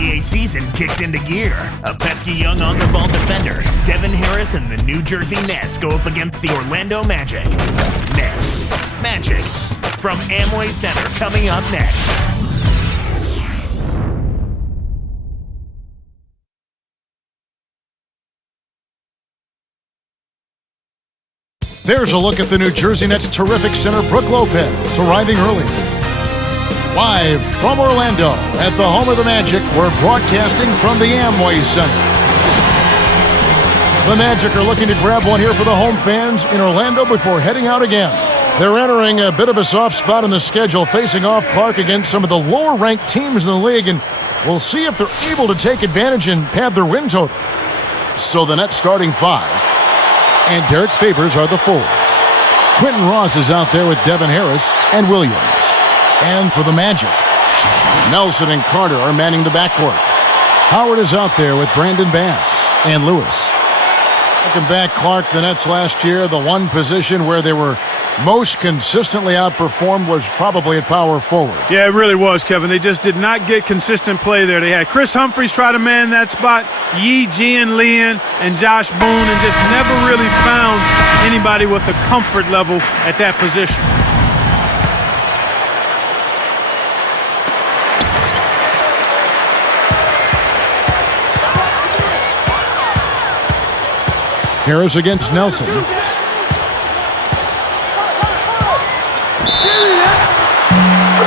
NBA season kicks into gear. A pesky young on-the-ball defender, Devin Harris and the New Jersey Nets go up against the Orlando Magic. Nets. Magic. From Amway Center coming up next. There's a look at the New Jersey Nets' terrific center, Brook Lopez, arriving early. Live from Orlando at the home of the Magic, we're broadcasting from the Amway Center. The Magic are looking to grab one here for the home fans in Orlando before heading out again. They're entering a bit of a soft spot in the schedule, facing off Clark against some of the lower-ranked teams in the league, and we'll see if they're able to take advantage and pad their win total. So the Nets starting five. And Derek Favors are the forwards. Quentin Ross is out there with Devin Harris and Williams. And for the Magic, Nelson and Carter are manning the backcourt. Howard is out there with Brandon Bass and Lewis. Looking back, Clark, the Nets last year, the one position where they were most consistently outperformed was probably at power forward. Yeah, it really was, Kevin. They just did not get consistent play there. They had Chris Humphries try to man that spot, Yi Jianlian and Josh Boone, and just never really found anybody with a comfort level at that position. Harris against Nelson.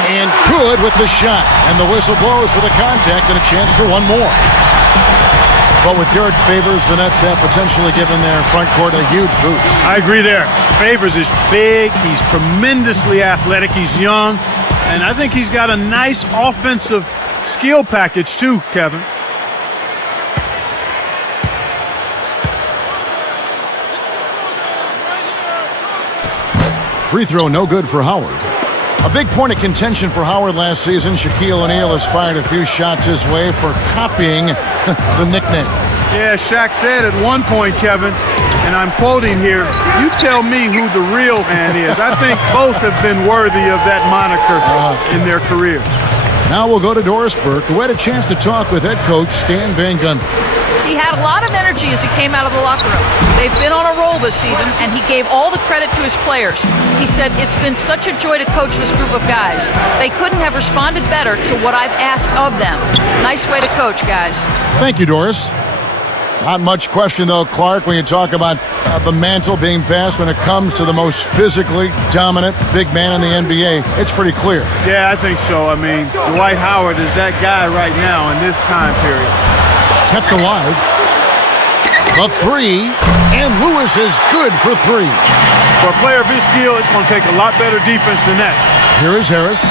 And good with the shot. And the whistle blows for the contact and a chance for one more. But with Derek Favors, the Nets have potentially given their front court a huge boost. I agree there. Favors is big. He's tremendously athletic. He's young. And I think he's got a nice offensive skill package too, Kevin. Free throw no good for Howard. A big point of contention for Howard last season. Shaquille O'Neal has fired a few shots his way for copying the nickname. Yeah, Shaq said at one point, Kevin, and I'm quoting here, you tell me who the real man is. I think both have been worthy of that moniker in their careers. Now we'll go to Doris Burke, who had a chance to talk with head coach Stan Van Gundy. He had a lot of energy as he came out of the locker room. They've been on a roll this season, and he gave all the credit to his players. He said, it's been such a joy to coach this group of guys. They couldn't have responded better to what I've asked of them. Nice way to coach, guys. Thank you, Doris. Not much question, though, Clark, when you talk about the mantle being passed when it comes to the most physically dominant big man in the NBA. It's pretty clear. Yeah, I think so. I mean, Dwight Howard is that guy right now in this time period. Kept alive. The three, and Lewis is good for three. For a player of his skill, it's going to take a lot better defense than that. Here is Harris.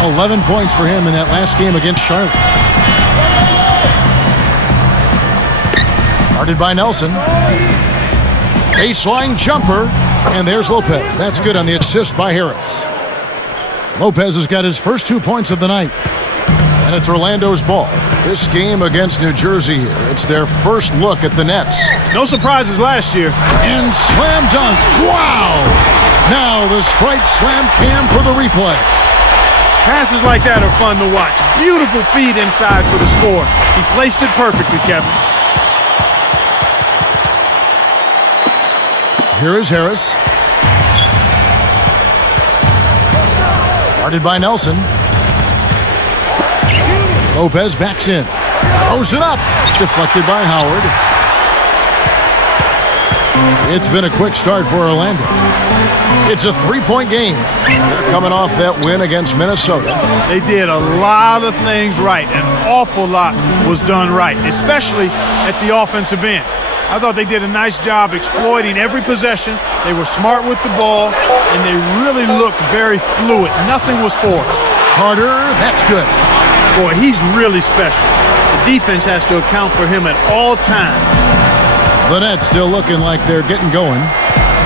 11 points for him in that last game against Charlotte. Guarded by Nelson. Baseline jumper, and there's Lopez. That's good on the assist by Harris. Lopez has got his first 2 points of the night. And it's Orlando's ball. This game against New Jersey here. It's their first look at the Nets. No surprises last year. And slam dunk. Wow! Now the Sprite slam cam for the replay. Passes like that are fun to watch. Beautiful feed inside for the score. He placed it perfectly, Kevin. Here is Harris. Guarded by Nelson. Lopez backs in. Throws it up. Deflected by Howard. It's been a quick start for Orlando. It's a three-point game. They're coming off that win against Minnesota. They did a lot of things right. An awful lot was done right, especially at the offensive end. I thought they did a nice job exploiting every possession. They were smart with the ball, and they really looked very fluid. Nothing was forced. Carter, that's good. Boy, he's really special. The defense has to account for him at all times. The Nets still looking like they're getting going,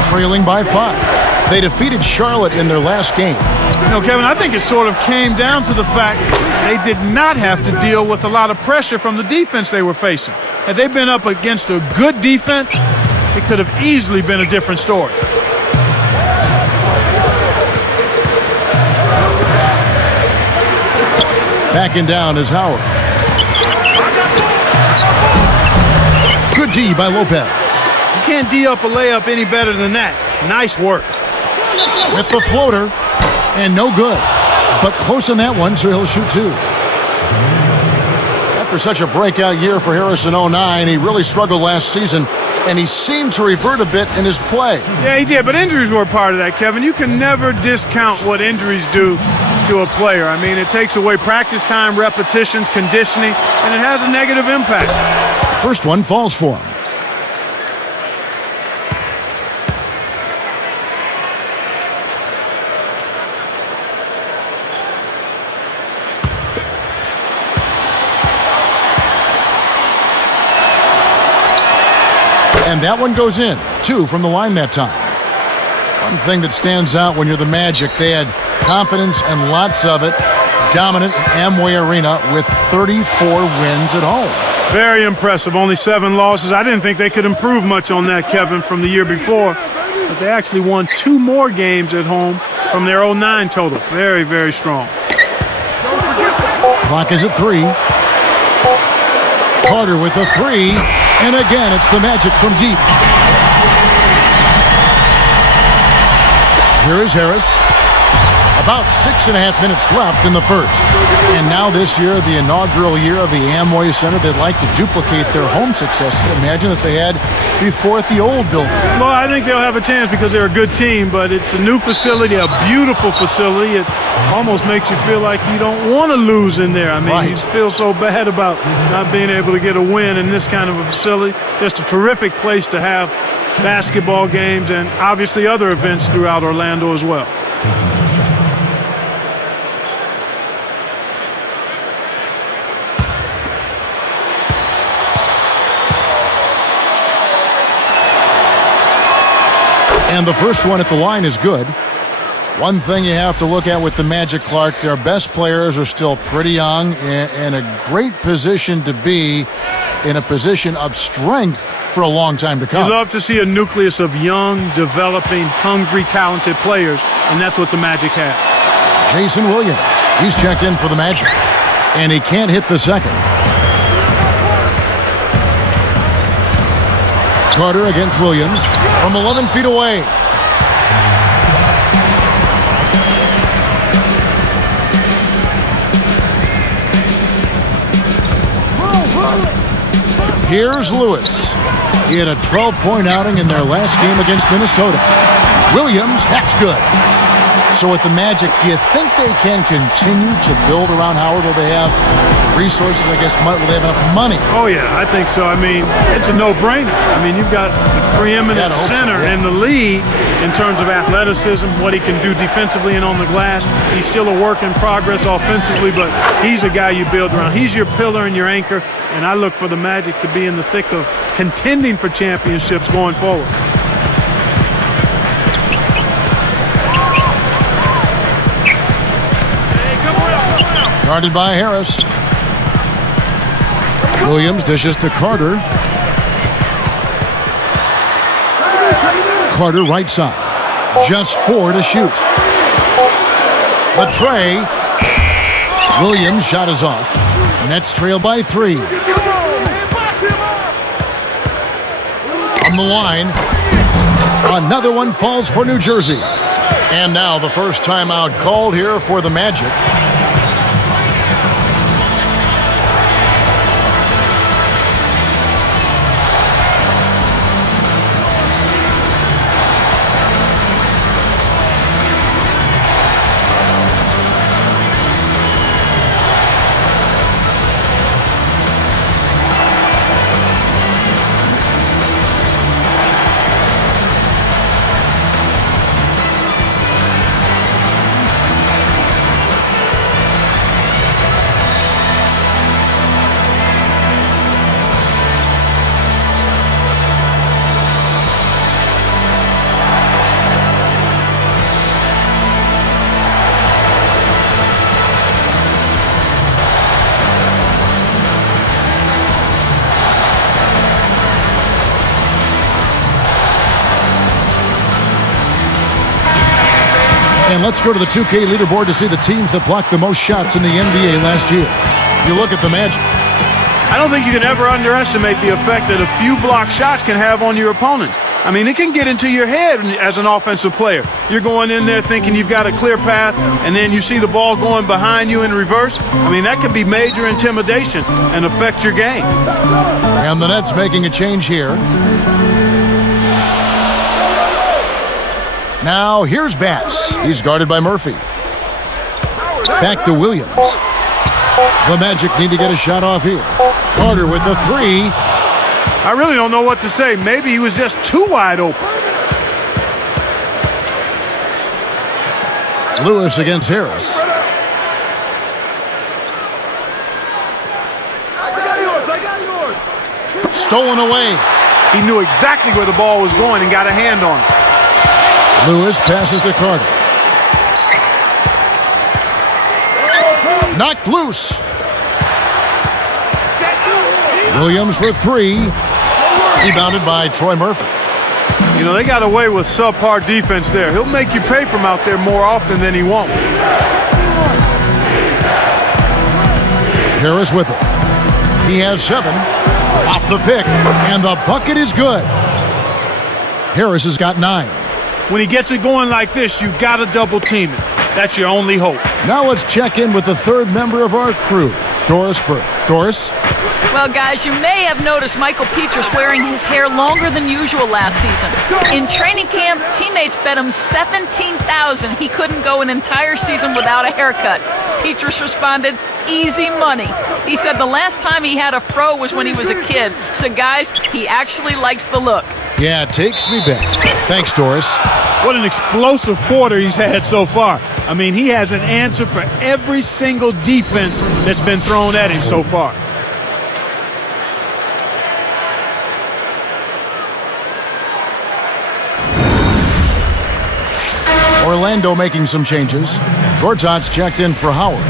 trailing by 5. They defeated Charlotte in their last game. You know, Kevin, I think it sort of came down to the fact they did not have to deal with a lot of pressure from the defense they were facing. Had they been up against a good defense, it could have easily been a different story. Backing down is Howard. D by Lopez. You can't D up a layup any better than that. Nice work. With the floater, and no good. But close on that one, so he'll shoot 2. After such a breakout year for Harris in 09, he really struggled last season, and he seemed to revert a bit in his play. Yeah, he did, but injuries were a part of that, Kevin. You can never discount what injuries do to a player. I mean, it takes away practice time, repetitions, conditioning, and it has a negative impact. First one falls for him. And that one goes in. 2 from the line that time. One thing that stands out when you're the Magic, they had confidence and lots of it. Dominant in Amway Arena with 34 wins at home. Very impressive. Only 7 losses. I didn't think they could improve much on that, Kevin, from the year before. But they actually won 2 more games at home from their 09 total. Very, very strong. Clock is at 3. Carter with the 3. And again, it's the Magic from deep. Here is Harris. About 6.5 minutes left in the first. And now this year, the inaugural year of the Amway Center, they'd like to duplicate their home success. Imagine that they had before at the old building. Well, I think they'll have a chance because they're a good team, but it's a new facility, a beautiful facility. It almost makes you feel like you don't want to lose in there. I mean, right. You feel so bad about not being able to get a win in this kind of a facility. Just a terrific place to have basketball games and obviously other events throughout Orlando as well. And the first one at the line is good. One thing you have to look at with the Magic, Clark, their best players are still pretty young and a great position to be, in a position of strength for a long time to come. You love to see a nucleus of young, developing, hungry, talented players, and that's what the Magic have. Jason Williams, he's checked in for the Magic, and he can't hit the second. Carter against Williams from 11 feet away. Here's Lewis. He had a 12-point outing in their last game against Minnesota. Williams, that's good. So with the Magic, do you think they can continue to build around Howard? Will they have resources, I guess? Will they have enough money? Oh, yeah, I think so. I mean, it's a no-brainer. I mean, you've got the preeminent center in the league in terms of athleticism, what he can do defensively and on the glass. He's still a work in progress offensively, but he's a guy you build around. He's your pillar and your anchor, and I look for the Magic to be in the thick of contending for championships going forward. Guarded by Harris. Williams dishes to Carter. Carter right side. Just 4 to shoot. The tray. Williams' shot is off. Nets trail by 3. On the line. Another one falls for New Jersey. And now the first timeout called here for the Magic. And let's go to the 2K leaderboard to see the teams that blocked the most shots in the NBA last year. You look at the Magic. I don't think you can ever underestimate the effect that a few block shots can have on your opponent. I mean, it can get into your head as an offensive player. You're going in there thinking you've got a clear path, and then you see the ball going behind you in reverse. I mean, that can be major intimidation and affect your game. And the Nets making a change here. Now, here's Bass. He's guarded by Murphy. Back to Williams. The Magic need to get a shot off here. Carter with the three. I really don't know what to say. Maybe he was just too wide open. Lewis against Harris. Stolen away. He knew exactly where the ball was going and got a hand on it. Lewis passes to Carter. Knocked loose. Williams for three. Rebounded by Troy Murphy. You know, they got away with subpar defense there. He'll make you pay from out there more often than he won't. Harris with it. He has 7. Off the pick. And the bucket is good. Harris has got 9. When he gets it going like this, you got to double team it. That's your only hope. Now let's check in with the third member of our crew, Doris Burke. Doris? Well, guys, you may have noticed Michael Petrus wearing his hair longer than usual last season. In training camp, teammates bet him $17,000 he couldn't go an entire season without a haircut. Petrus responded, easy money. He said the last time he had a fro was when he was a kid. So, guys, he actually likes the look. Yeah, it takes me back. Thanks, Doris. What an explosive quarter he's had so far. I mean, he has an answer for every single defense that's been thrown at him so far. Orlando making some changes. Gortat's checked in for Howard.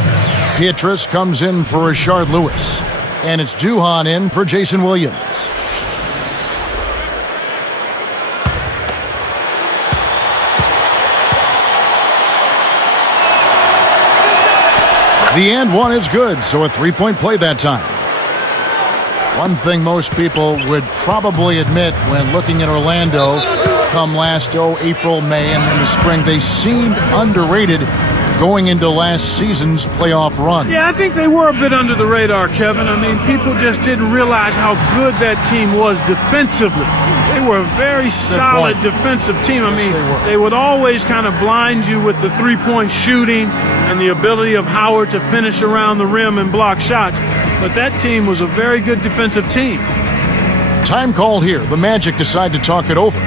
Petrus comes in for Rashard Lewis. And it's Duhan in for Jason Williams. The and one is good, so a three-point play that time. One thing most people would probably admit when looking at Orlando come last April, May, and in the spring, they seemed underrated going into last season's playoff run. Yeah, I think they were a bit under the radar, Kevin. I mean, people just didn't realize how good that team was defensively. They were a very solid defensive team. I mean, they would always kind of blind you with the three-point shooting and the ability of Howard to finish around the rim and block shots. But that team was a very good defensive team. Time call here. The Magic decide to talk it over.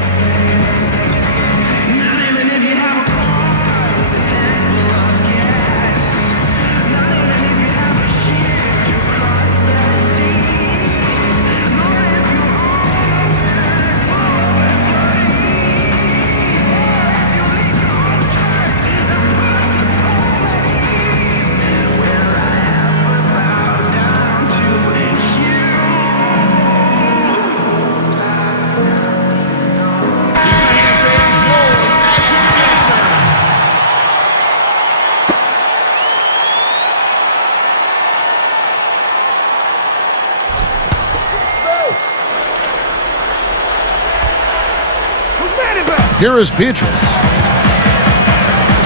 Here is Petrus.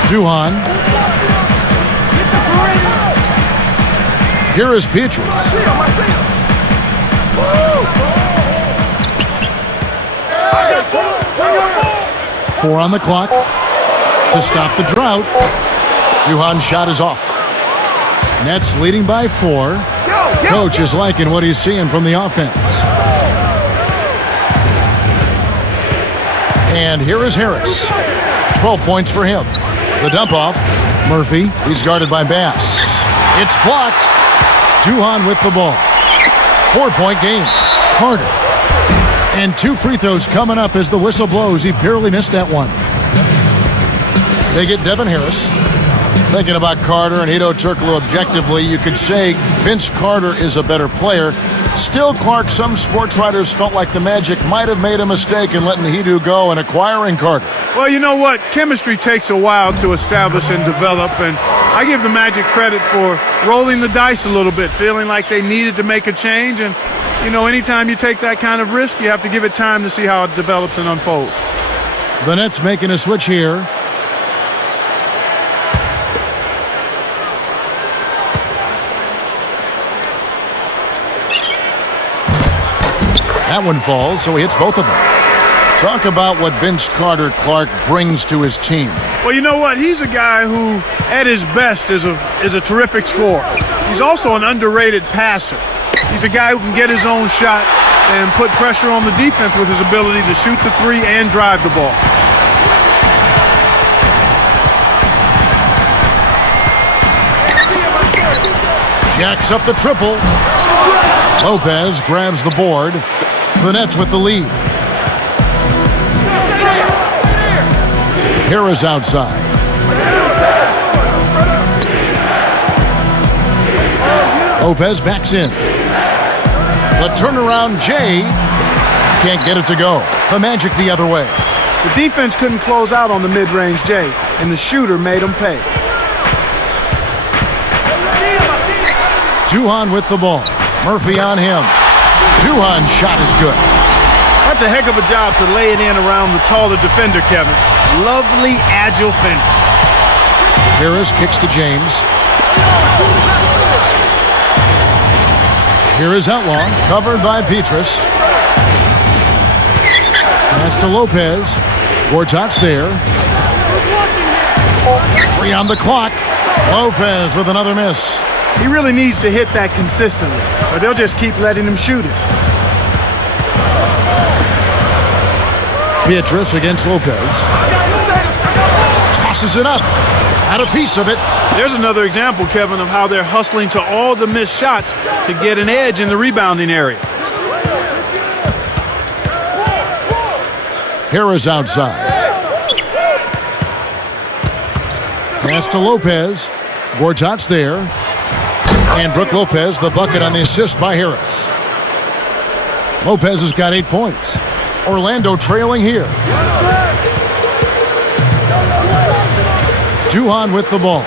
Duhan. Here is Petrus. 4 on the clock to stop the drought. Duhan's shot is off. Nets leading by 4. Coach is liking what he's seeing from the offense. And here is Harris. 12 points for him. The dump off. Murphy. He's guarded by Bass. It's blocked. Duhan with the ball. 4-point game. Carter. And 2 free throws coming up as the whistle blows. He barely missed that one. They get Devin Harris. Thinking about Carter and Hito Turkoglu objectively, you could say Vince Carter is a better player. Still, Clark, some sports writers felt like the Magic might have made a mistake in letting Hito go and acquiring Carter. Well, you know what? Chemistry takes a while to establish and develop, and I give the Magic credit for rolling the dice a little bit, feeling like they needed to make a change. And, you know, anytime you take that kind of risk, you have to give it time to see how it develops and unfolds. The Nets making a switch here. That one falls, so he hits both of them. Talk about what Vince Carter Clark brings to his team. Well, you know what? He's a guy who, at his best, is a terrific scorer. He's also an underrated passer. He's a guy who can get his own shot and put pressure on the defense with his ability to shoot the three and drive the ball. Jacks up the triple. Lopez grabs the board. The Nets with the lead. Here is outside. Lopez backs in. The turnaround, Jay. Can't get it to go. The Magic the other way. The defense couldn't close out on the mid-range Jay, and the shooter made him pay. Duhan with the ball. Murphy on him. Duhan's shot is good. That's a heck of a job to lay it in around the taller defender, Kevin. Lovely, agile fender. Harris kicks to James. Here is Outlaw, covered by Petrus. Pass to Lopez. Gortat's there. 3 on the clock. Lopez with another miss. He really needs to hit that consistently, or they'll just keep letting him shoot it. Petrus against Lopez. Tosses it up. Had a piece of it. There's another example, Kevin, of how they're hustling to all the missed shots to get an edge in the rebounding area. Here is outside. Pass to Lopez. Gortat's there. And Brook Lopez, the bucket on the assist by Harris. Lopez has got 8 points. Orlando trailing here. Duhan with the ball.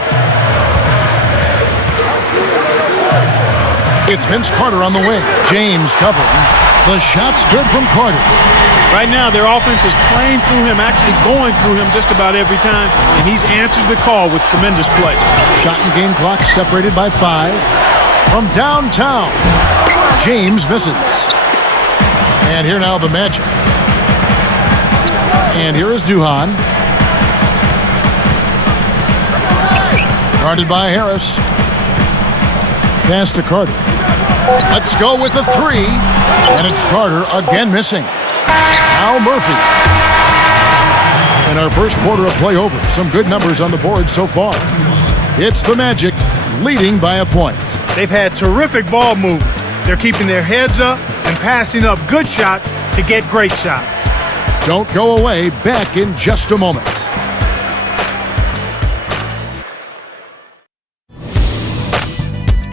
It's Vince Carter on the wing. James covering. The shot's good from Carter. Right now, their offense is playing through him, actually going through him just about every time, and he's answered the call with tremendous play. Shot and game clock separated by 5. From downtown, James misses. And here now the Magic. And here is Duhan. Guarded by Harris. Pass to Carter. Let's go with the 3. And it's Carter again missing. Now Murphy. In our first quarter of play over, some good numbers on the board so far. It's the Magic leading by a point. They've had terrific ball movement. They're keeping their heads up and passing up good shots to get great shots. Don't go away. Back in just a moment.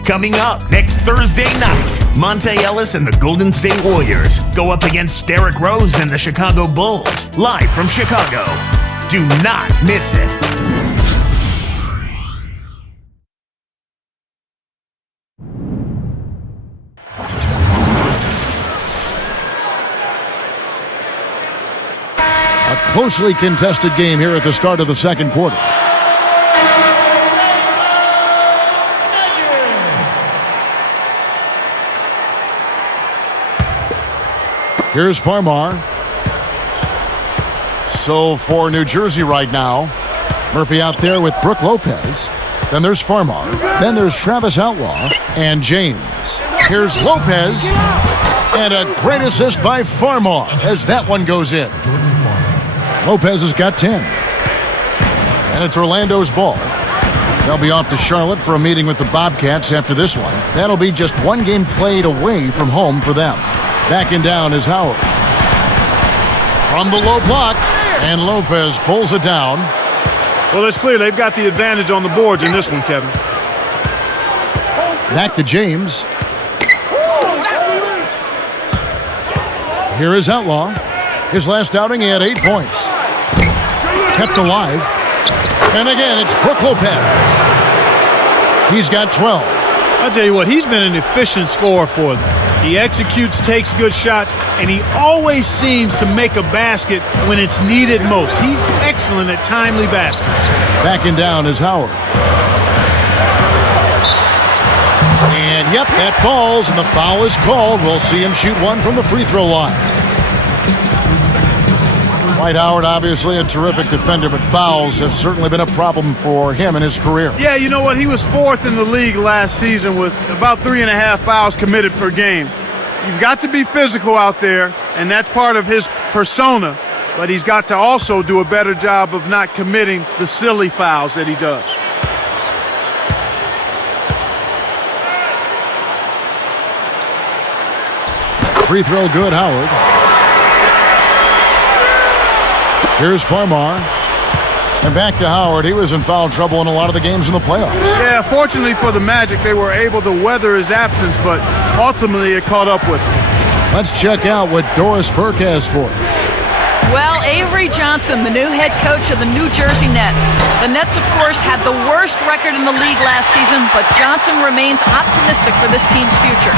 Coming up next Thursday night, Monte Ellis and the Golden State Warriors go up against Derrick Rose and the Chicago Bulls, live from Chicago. Do not miss it. A closely contested game here at the start of the second quarter. Here's Farmar. So for New Jersey right now, Murphy out there with Brook Lopez. Then there's Farmar. Then there's Travis Outlaw and James. Here's Lopez. And a great assist by Farmar as that one goes in. Lopez has got 10. And it's Orlando's ball. They'll be off to Charlotte for a meeting with the Bobcats after this one. That'll be just one game played away from home for them. Backing down is Howard. From the low block, and Lopez pulls it down. Well, it's clear they've got the advantage on the boards in this one, Kevin. Back to James. Here is Outlaw. His last outing, he had 8 points. Kept alive. And again, it's Brook Lopez. He's got 12. I'll tell you what, he's been an efficient scorer for them. He executes, takes good shots, and he always seems to make a basket when it's needed most. He's excellent at timely baskets. Backing down is Howard. And yep, that falls, and the foul is called. We'll see him shoot one from the free throw line. Dwight Howard, obviously a terrific defender, but fouls have certainly been a problem for him in his career. Yeah, you know what? He was 4th in the league last season with about 3.5 fouls committed per game. You've got to be physical out there, and that's part of his persona, but he's got to also do a better job of not committing the silly fouls that he does. Free throw good, Howard. Here's Farmar. And back to Howard. He was in foul trouble in a lot of the games in the playoffs. Yeah, fortunately for the Magic, they were able to weather his absence, but ultimately it caught up with him. Let's check out what Doris Burke has for us. Well, Avery Johnson, the new head coach of the New Jersey Nets. The Nets, of course, had the worst record in the league last season, but Johnson remains optimistic for this team's future.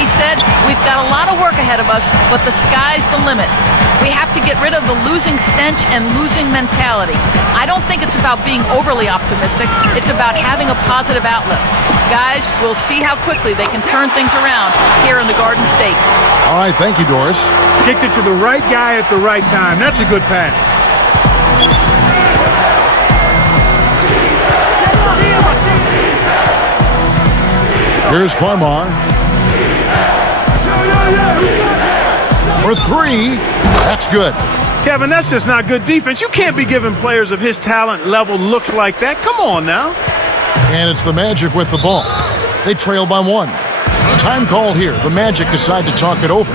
He said, "We've got a lot of work ahead of us, but the sky's the limit. We have to get rid of the losing stench and losing mentality. I don't think it's about being overly optimistic. It's about having a positive outlook. Guys, we'll see how quickly they can turn things around here in the Garden State." All right, thank you, Doris. Kicked it to the right guy at the right time. That's a good pass. Here's Farmar. For 3. That's good. Kevin, that's just not good defense. You can't be giving players of his talent level looks like that. Come on now. And it's the Magic with the ball. They trail by 1. Time call here. The Magic decide to talk it over.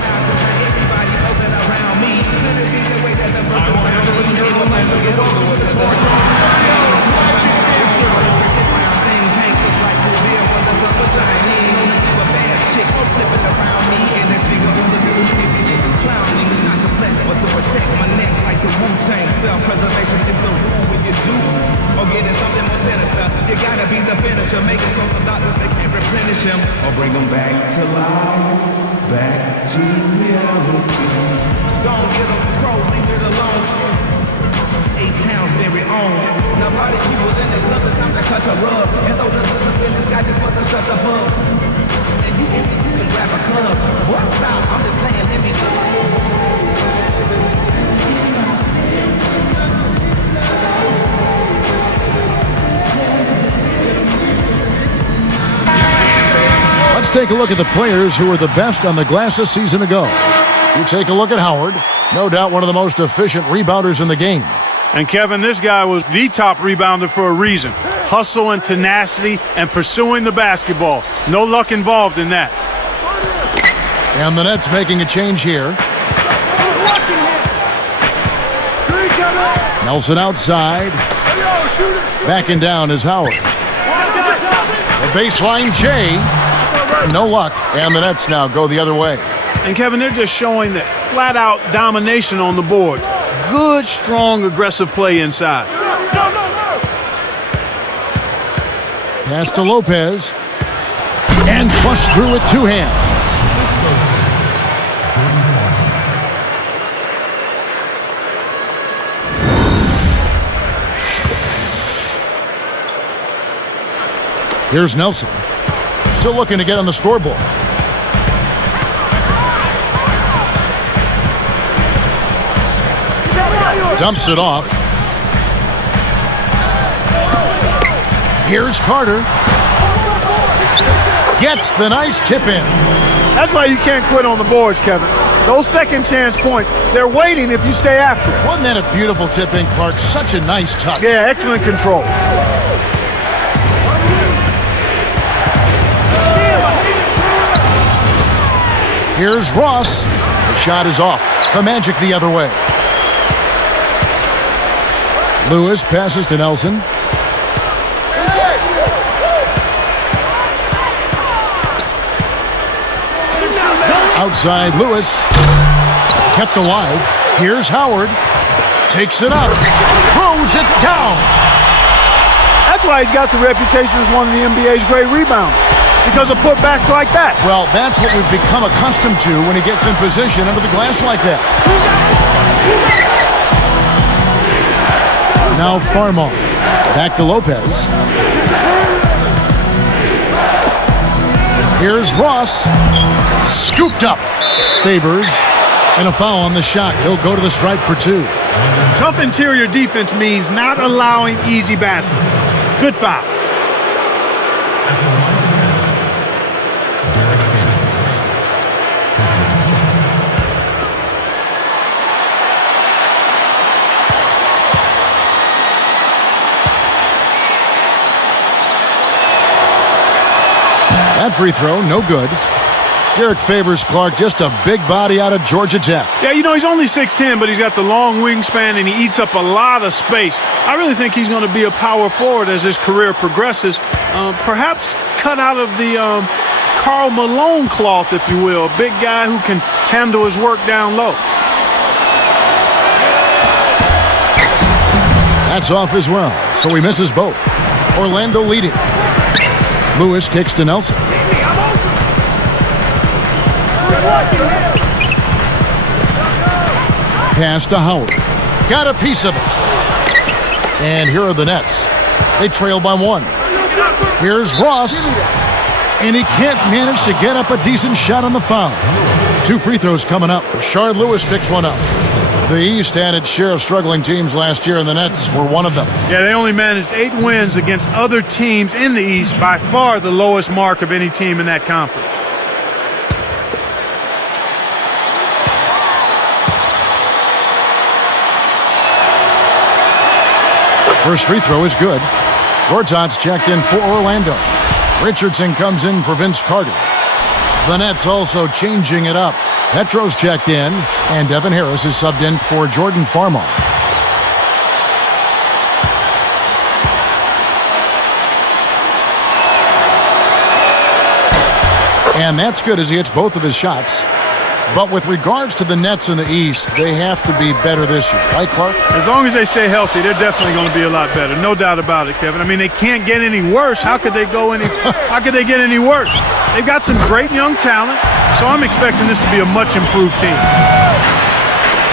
Self-preservation is the rule when you do or getting something more sinister. You gotta be the finisher, making so the doctors they can't replenish him or bring them back to life, back to reality. Don't give them some crows, leave it alone. 8 Town's very own. Now party people in the club, it's time to cut a rug. And though the looks in the sky just want to shut a bug. And you can grab a club. Boy, stop, I'm just playing, let me go. Let's take a look at the players who were the best on the glass a season ago. You take a look at Howard, no doubt one of the most efficient rebounders in the game. And Kevin, this guy was the top rebounder for a reason. Hustle and tenacity and pursuing the basketball. No luck involved in that. And the Nets making a change here. Nelson outside. Backing down is Howard. The baseline J. No luck. And the Nets now go the other way. And Kevin, they're just showing that flat-out domination on the board. Good, strong, aggressive play inside. Pass to Lopez. And flushed through with 2 hands. Here's Nelson. Still looking to get on the scoreboard. Dumps it off. Here's Carter. Gets the nice tip in. That's why you can't quit on the boards, Kevin. Those second chance points, they're waiting if you stay after. Wasn't that a beautiful tip in, Clark? Such a nice touch. Yeah, excellent control. Here's Ross. The shot is off. The Magic the other way. Lewis passes to Nelson. Outside, Lewis. Kept alive. Here's Howard. Takes it up. Throws it down. That's why he's got the reputation as one of the NBA's great rebounders, because of putbacks like that. Well, that's what we've become accustomed to when he gets in position under the glass like that. Now Farmar. Back to Lopez. Here's Ross. Scooped up. Favors. And a foul on the shot. He'll go to the stripe for 2. Tough interior defense means not allowing easy baskets. Good foul. That free throw, no good. Derek Favors Clark, just a big body out of Georgia Tech. Yeah, you know, he's only 6'10", but he's got the long wingspan, and he eats up a lot of space. I really think he's going to be a power forward as his career progresses. Perhaps cut out of the Karl Malone cloth, if you will. A big guy who can handle his work down low. That's off as well, so he misses both. Orlando leading. Lewis kicks to Nelson. Pass to Howard. Got a piece of it. And here are the Nets. They trail by 1. Here's Ross. And he can't manage to get up a decent shot on the foul. 2 free throws coming up. Rashard Lewis picks one up. The East had its share of struggling teams last year, and the Nets were one of them. Yeah, they only managed 8 wins against other teams in the East, by far the lowest mark of any team in that conference. First free throw is good. Gortat's checked in for Orlando. Richardson comes in for Vince Carter. The Nets also changing it up. Petro's checked in, and Devin Harris is subbed in for Jordan Farmar. And that's good as he hits both of his shots. But with regards to the Nets in the East, they have to be better this year, right, Clark? As long as they stay healthy, they're definitely going to be a lot better. No doubt about it, Kevin. I mean, they can't get any worse. How could they get any worse? They've got some great young talent, so I'm expecting this to be a much improved team.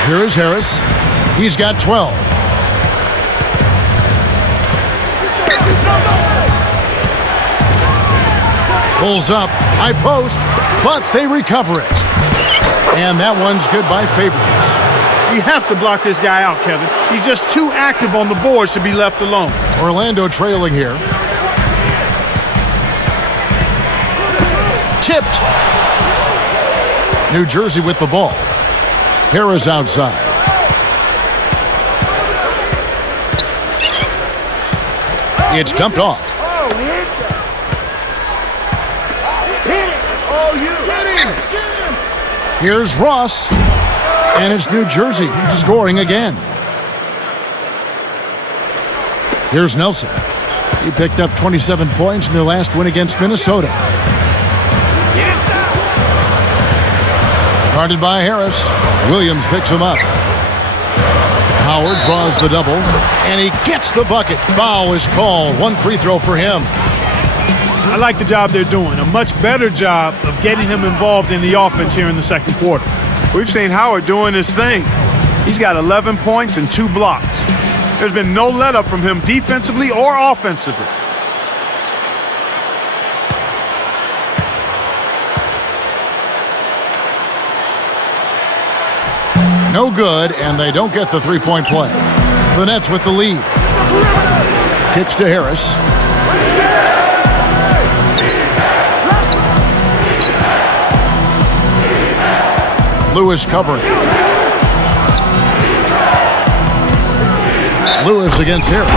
Here is Harris. He's got 12. Pulls up, high post, but they recover it. And that one's good by Favors. You have to block this guy out, Kevin. He's just too active on the boards to be left alone. Orlando trailing here. Tipped. New Jersey with the ball. Harris outside. It's dumped off. Here's Ross, and it's New Jersey scoring again. Here's Nelson. He picked up 27 points in their last win against Minnesota. Guarded by Harris. Williams picks him up. Howard draws the double, and he gets the bucket. Foul is called. 1 free throw for him. I like the job they're doing. A much better job of getting him involved in the offense here in the second quarter. We've seen Howard doing his thing. He's got 11 points and 2 blocks. There's been no let-up from him defensively or offensively. No good, and they don't get the three-point play. The Nets with the lead. Kicks to Harris. Lewis covering. Lewis against Harris.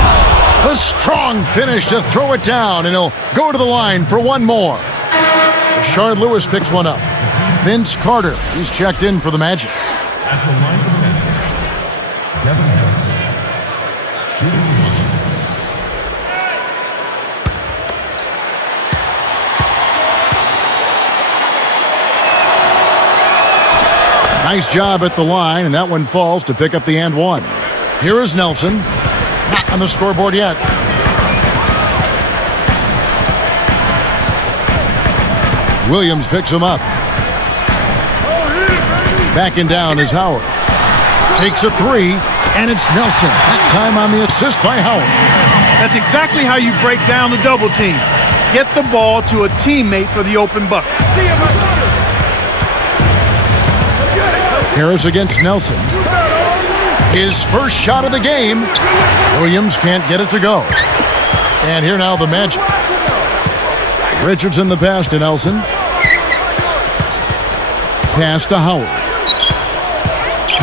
The strong finish to throw it down, and he'll go to the line for one more. Rashard Lewis picks one up. Vince Carter, he's checked in for the Magic. At the line of Devin Harris. Nice job at the line, and that one falls to pick up the and one. Here is Nelson. Not on the scoreboard yet. Williams picks him up. Backing down is Howard. Takes a three, and it's Nelson. That time on the assist by Howard. That's exactly how you break down the double team. Get the ball to a teammate for the open bucket. Harris against Nelson. His first shot of the game. Williams can't get it to go. And here now the Magic. Richardson the pass to Nelson. Pass to Howard.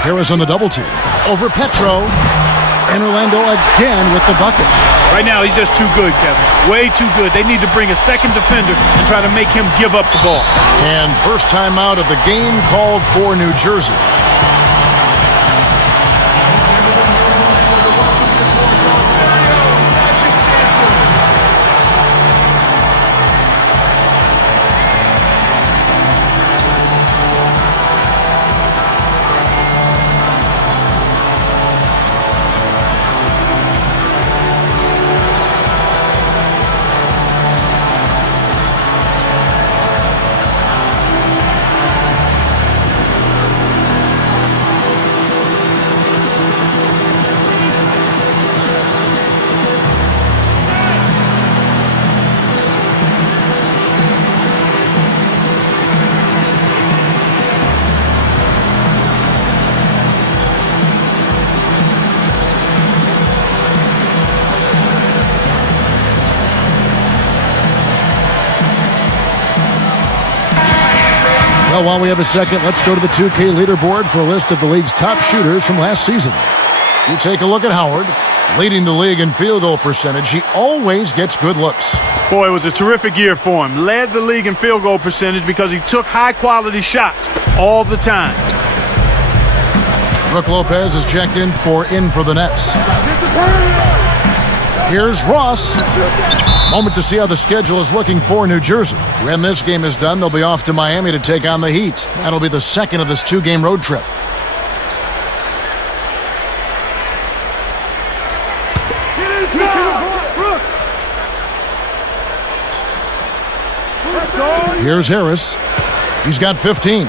Harris on the double team. Over Petro. And Orlando again with the bucket. Right now, he's just too good, Kevin. Way too good. They need to bring a second defender and try to make him give up the ball. And first time out of the game called for New Jersey. Well, while we have a second, let's go to the 2K leaderboard for a list of the league's top shooters from last season. You take a look at Howard, leading the league in field goal percentage. He always gets good looks. Boy, it was a terrific year for him. Led the league in field goal percentage because he took high-quality shots all the time. Brook Lopez is checked in for the Nets. Here's Ross. Moment to see how the schedule is looking for New Jersey. When this game is done, they'll be off to Miami to take on the Heat. That'll be the second of this two-game road trip. Here's Harris. He's got 15.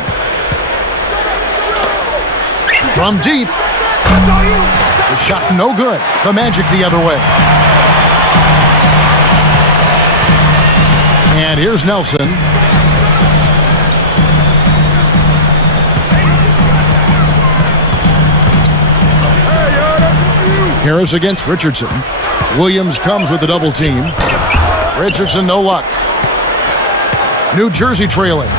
From deep. The shot no good. The Magic the other way. And here's Nelson. Harris against Richardson. Williams comes with the double team. Richardson, no luck. New Jersey trailing.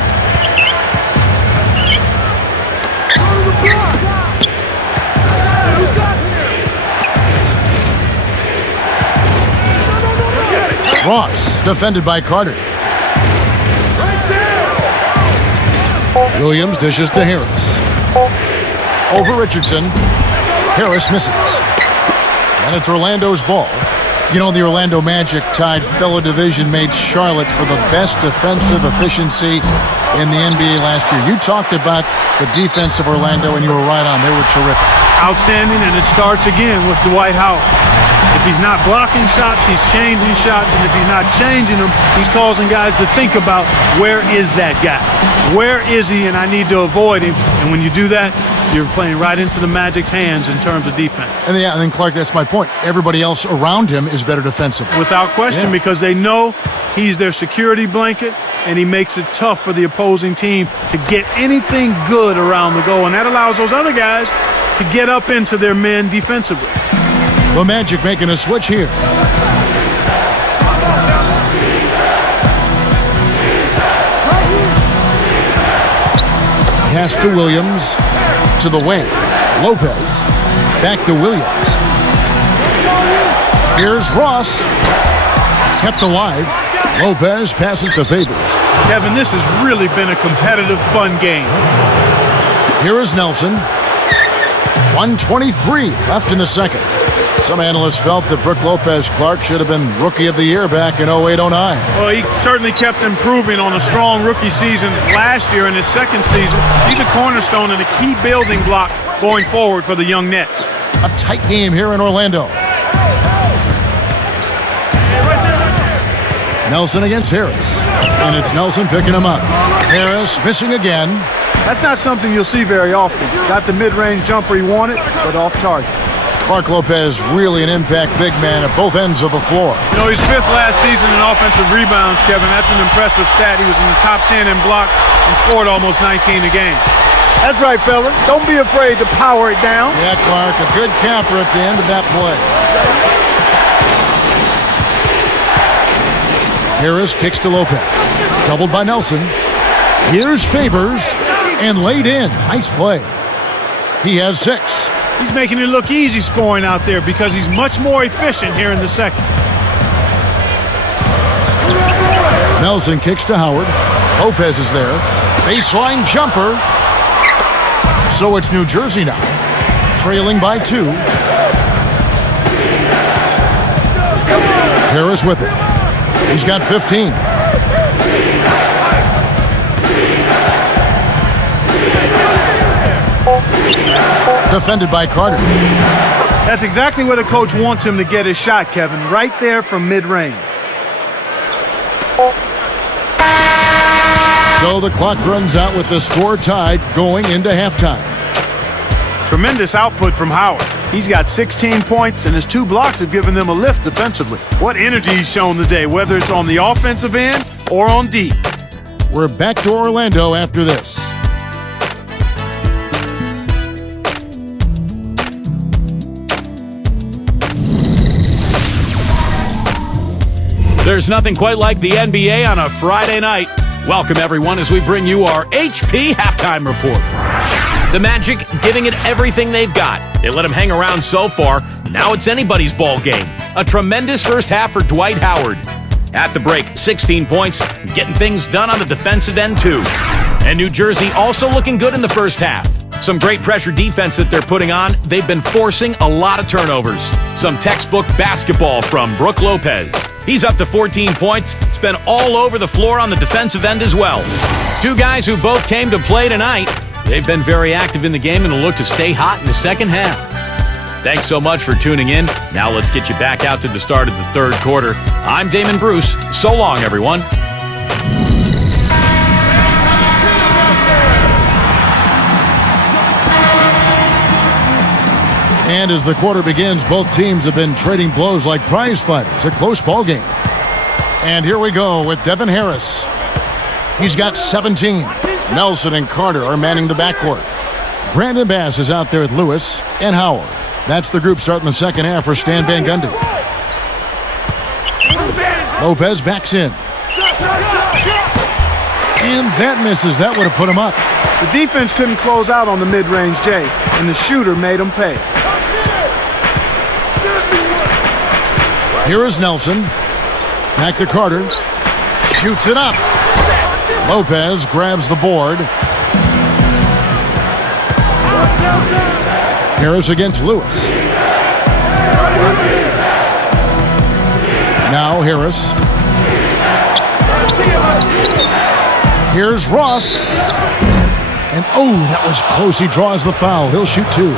Ross, defended by Carter. Williams dishes to Harris. Over Richardson. Harris misses. And it's Orlando's ball. You know, the Orlando Magic tied fellow division mate Charlotte for the best defensive efficiency in the NBA last year. You talked about the defense of Orlando, and you were right on. They were terrific. Outstanding, and it starts again with Dwight Howard. If he's not blocking shots, he's changing shots, and if he's not changing them, he's causing guys to think about, where is that guy? Where is he, and I need to avoid him. And when you do that, you're playing right into the Magic's hands in terms of defense. And then, Clark, that's my point. Everybody else around him is better defensively. Without question, because they know he's their security blanket, and he makes it tough for the opposing team to get anything good around the goal, and that allows those other guys to get up into their men defensively. The Magic making a switch here. Pass to Williams. To the wing. Lopez. Back to Williams. Here's Ross. Kept alive. Lopez passes to Favors. Kevin, this has really been a competitive, fun game. Here is Nelson. 1:23 left in the second. Some analysts felt that Brook Lopez-Clark should have been Rookie of the Year back in 08-09. Well, he certainly kept improving on a strong rookie season last year. In his second season, he's a cornerstone and a key building block going forward for the young Nets. A tight game here in Orlando. Nelson against Harris. And it's Nelson picking him up. Harris missing again. That's not something you'll see very often. Got the mid-range jumper he wanted, but off target. Clark Lopez really an impact big man at both ends of the floor. You know, he's fifth last season in offensive rebounds, Kevin. That's an impressive stat. He was in the top 10 in blocks and scored almost 19 a game. That's right, fella. Don't be afraid to power it down. Yeah, Clark, a good capper at the end of that play. Harris kicks to Lopez. Doubled by Nelson. Here's Favors and laid in. Nice play. He has 6. He's making it look easy scoring out there because he's much more efficient here in the second. Nelson kicks to Howard. Lopez is there. Baseline jumper. So it's New Jersey now, trailing by 2. Harris with it. He's got 15. Defended by Carter. That's exactly where the coach wants him to get his shot, Kevin. Right there from mid-range. So the clock runs out with the score tied going into halftime. Tremendous output from Howard. He's got 16 points, and his 2 blocks have given them a lift defensively. What energy he's shown today, whether it's on the offensive end or on D. We're back to Orlando after this. There's nothing quite like the NBA on a Friday night. Welcome, everyone, as we bring you our HP Halftime Report. The Magic giving it everything they've got. They let him hang around so far. Now it's anybody's ball game. A tremendous first half for Dwight Howard. At the break, 16 points, getting things done on the defensive end, too. And New Jersey also looking good in the first half. Some great pressure defense that they're putting on. They've been forcing a lot of turnovers. Some textbook basketball from Brook Lopez. He's up to 14 points. It's been all over the floor on the defensive end as well. 2 guys who both came to play tonight. They've been very active in the game and will look to stay hot in the second half. Thanks so much for tuning in. Now let's get you back out to the start of the third quarter. I'm Damon Bruce. So long, everyone. And as the quarter begins, both teams have been trading blows like prize fighters. A close ball game. And here we go with Devin Harris. He's got 17. Nelson and Carter are manning the backcourt. Brandon Bass is out there with Lewis and Howard. That's the group starting the second half for Stan Van Gundy. Lopez backs in. And that misses. That would have put him up. The defense couldn't close out on the mid-range J, and the shooter made him pay. Here is Nelson. Back to Carter. Shoots it up. Lopez grabs the board. Harris against Lewis. Now Harris. Here's Ross. And oh, that was close. He draws the foul. He'll shoot 2.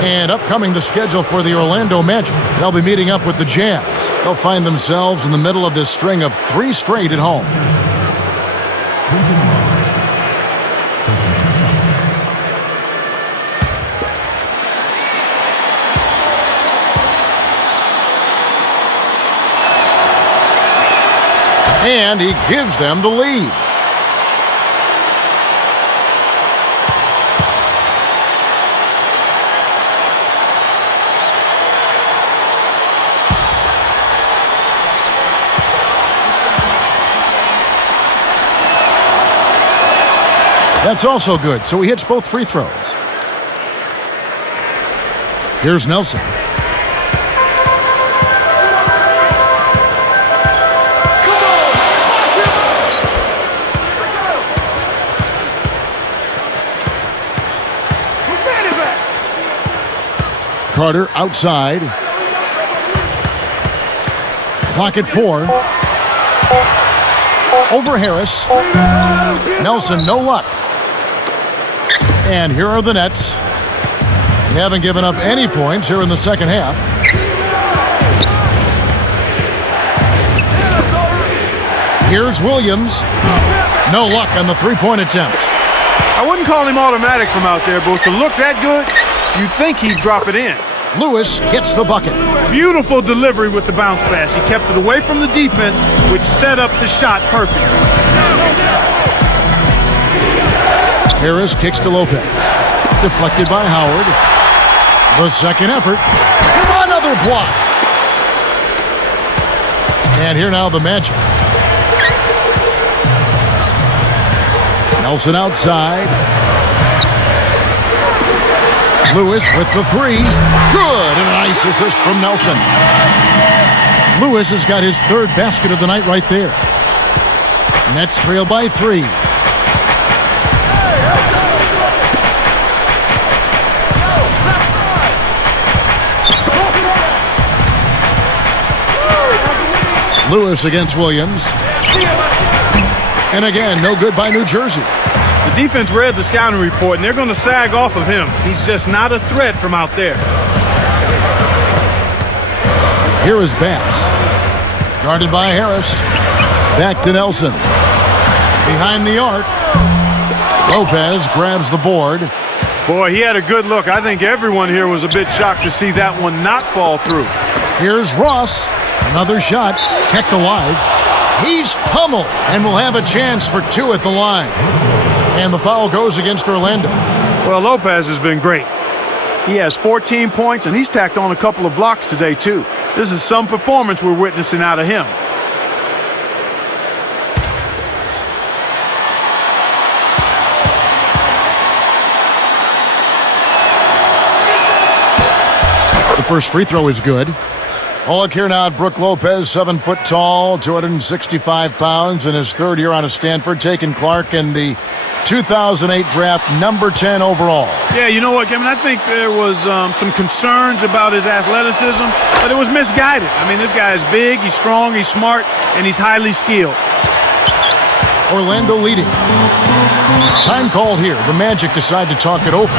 And upcoming the schedule for the Orlando Magic. They'll be meeting up with the Jazz. They'll find themselves in the middle of this string of 3 straight at home. And he gives them the lead. That's also good, so he hits both free throws. Here's Nelson. Carter outside. Clock at 4. Over Harris. Nelson, no luck. And here are the Nets. They haven't given up any points here in the second half. Here's Williams. No luck on the three-point attempt. I wouldn't call him automatic from out there, but to look that good, you'd think he'd drop it in. Lewis gets the bucket. Beautiful delivery with the bounce pass. He kept it away from the defense, which set up the shot perfectly. Harris kicks to Lopez. Deflected by Howard. The second effort. Another block. And here now the Magic. Nelson outside. Lewis with the three. Good, and a nice assist from Nelson. Lewis has got his third basket of the night right there. Nets trail by 3. Lewis against Williams. And again, no good by New Jersey. The defense read the scouting report, and they're going to sag off of him. He's just not a threat from out there. Here is Bass. Guarded by Harris. Back to Nelson. Behind the arc. Lopez grabs the board. Boy, he had a good look. I think everyone here was a bit shocked to see that one not fall through. Here's Ross. Another shot. Kept alive. He's pummeled and will have a chance for 2 at the line. And the foul goes against Orlando. Well, Lopez has been great. He has 14 points, and he's tacked on a couple of blocks today, too. This is some performance we're witnessing out of him. The first free throw is good. I'll look here now at Brook Lopez, 7 foot tall, 265 pounds, in his third year out of Stanford, taking Clark in the 2008 draft, number 10 overall. Yeah, you know what, Kevin? I think there was some concerns about his athleticism, but it was misguided. I mean, this guy is big, he's strong, he's smart, and he's highly skilled. Orlando leading. Time called here. The Magic decide to talk it over.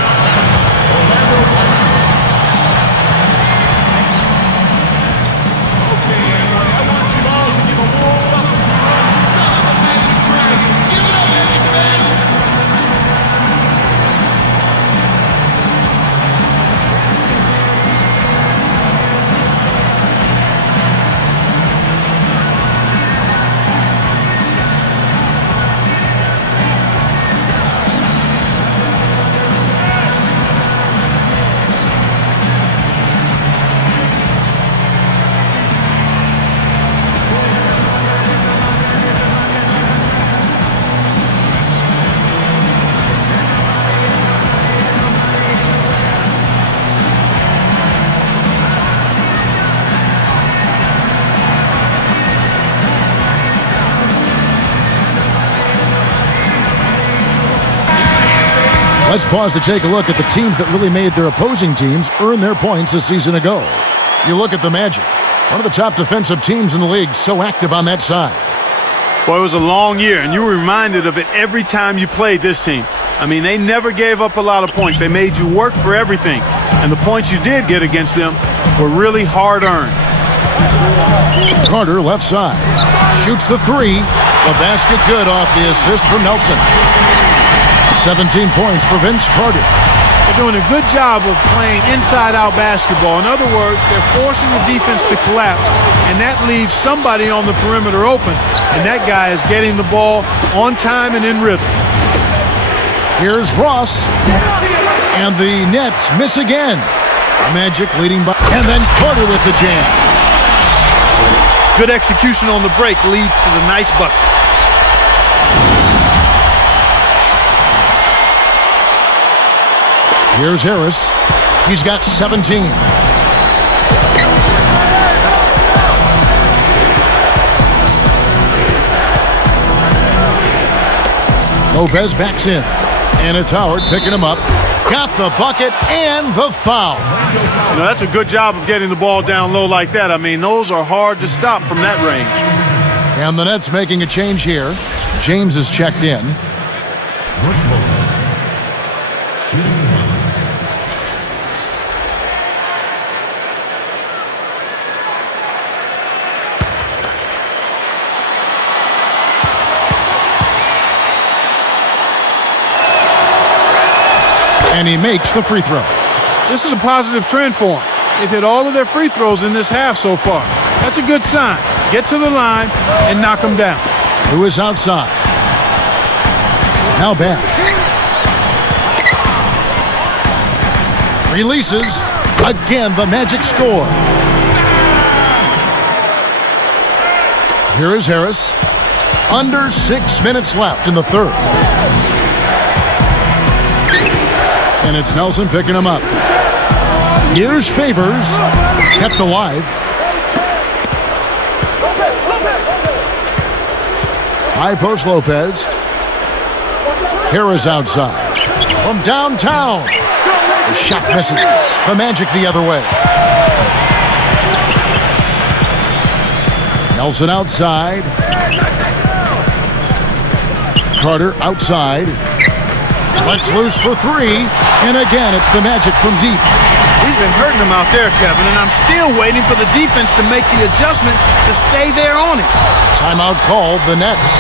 Let's pause to take a look at the teams that really made their opposing teams earn their points a season ago. You look at the Magic, one of the top defensive teams in the league, so active on that side. Well, it was a long year, and you were reminded of it every time you played this team. I mean, they never gave up a lot of points. They made you work for everything. And the points you did get against them were really hard-earned. Carter, left side. Shoots the three. The basket good off the assist from Nelson. 17 points for Vince Carter. They're doing a good job of playing inside-out basketball. In other words, they're forcing the defense to collapse, and that leaves somebody on the perimeter open, and that guy is getting the ball on time and in rhythm. Here's Ross, and the Nets miss again. Magic leading by, and then Carter with the jam. Good execution on the break leads to the nice bucket. Here's Harris. He's got 17. Lopez backs in. And it's Howard picking him up. Got the bucket and the foul. You know, that's a good job of getting the ball down low like that. I mean, those are hard to stop from that range. And the Nets making a change here. James is checked in. And he makes the free throw. This is a positive trend for them. They've hit all of their free throws in this half so far. That's a good sign. Get to the line and knock them down. Lewis outside. Now Bash. Releases. Again, the Magic score. Here is Harris. Under 6 minutes left in the third. And it's Nelson picking him up. Here's Favors. Kept alive. High post Lopez. Harris outside. From downtown. The shot misses. The Magic the other way. Nelson outside. Carter outside. Lets loose for three. And again, it's the Magic from deep. He's been hurting them out there, Kevin, and I'm still waiting for the defense to make the adjustment to stay there on it. Timeout called, the Nets.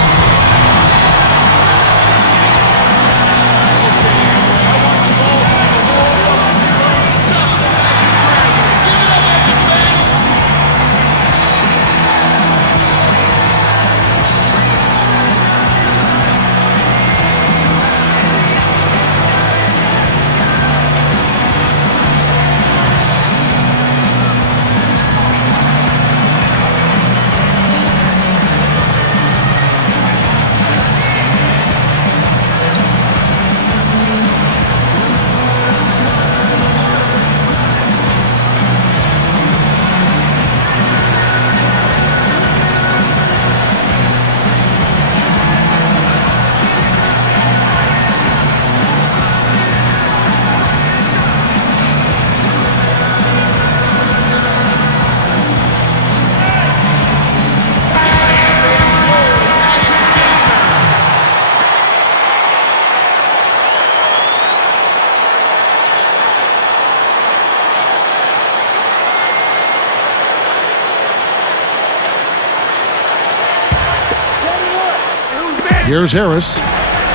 Here's Harris.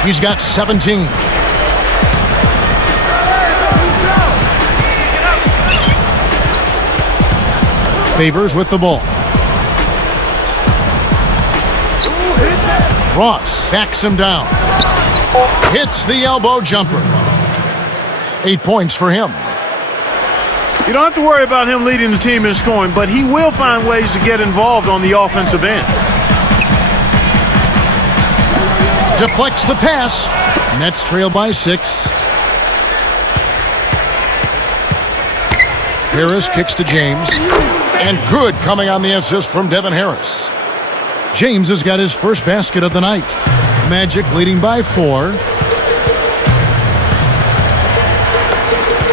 He's got 17. Favors with the ball. Ross backs him down. Hits the elbow jumper. 8 points for him. You don't have to worry about him leading the team in scoring, but he will find ways to get involved on the offensive end. Deflects the pass. Nets trail by 6. Harris kicks to James. And good coming on the assist from Devin Harris. James has got his first basket of the night. Magic leading by 4.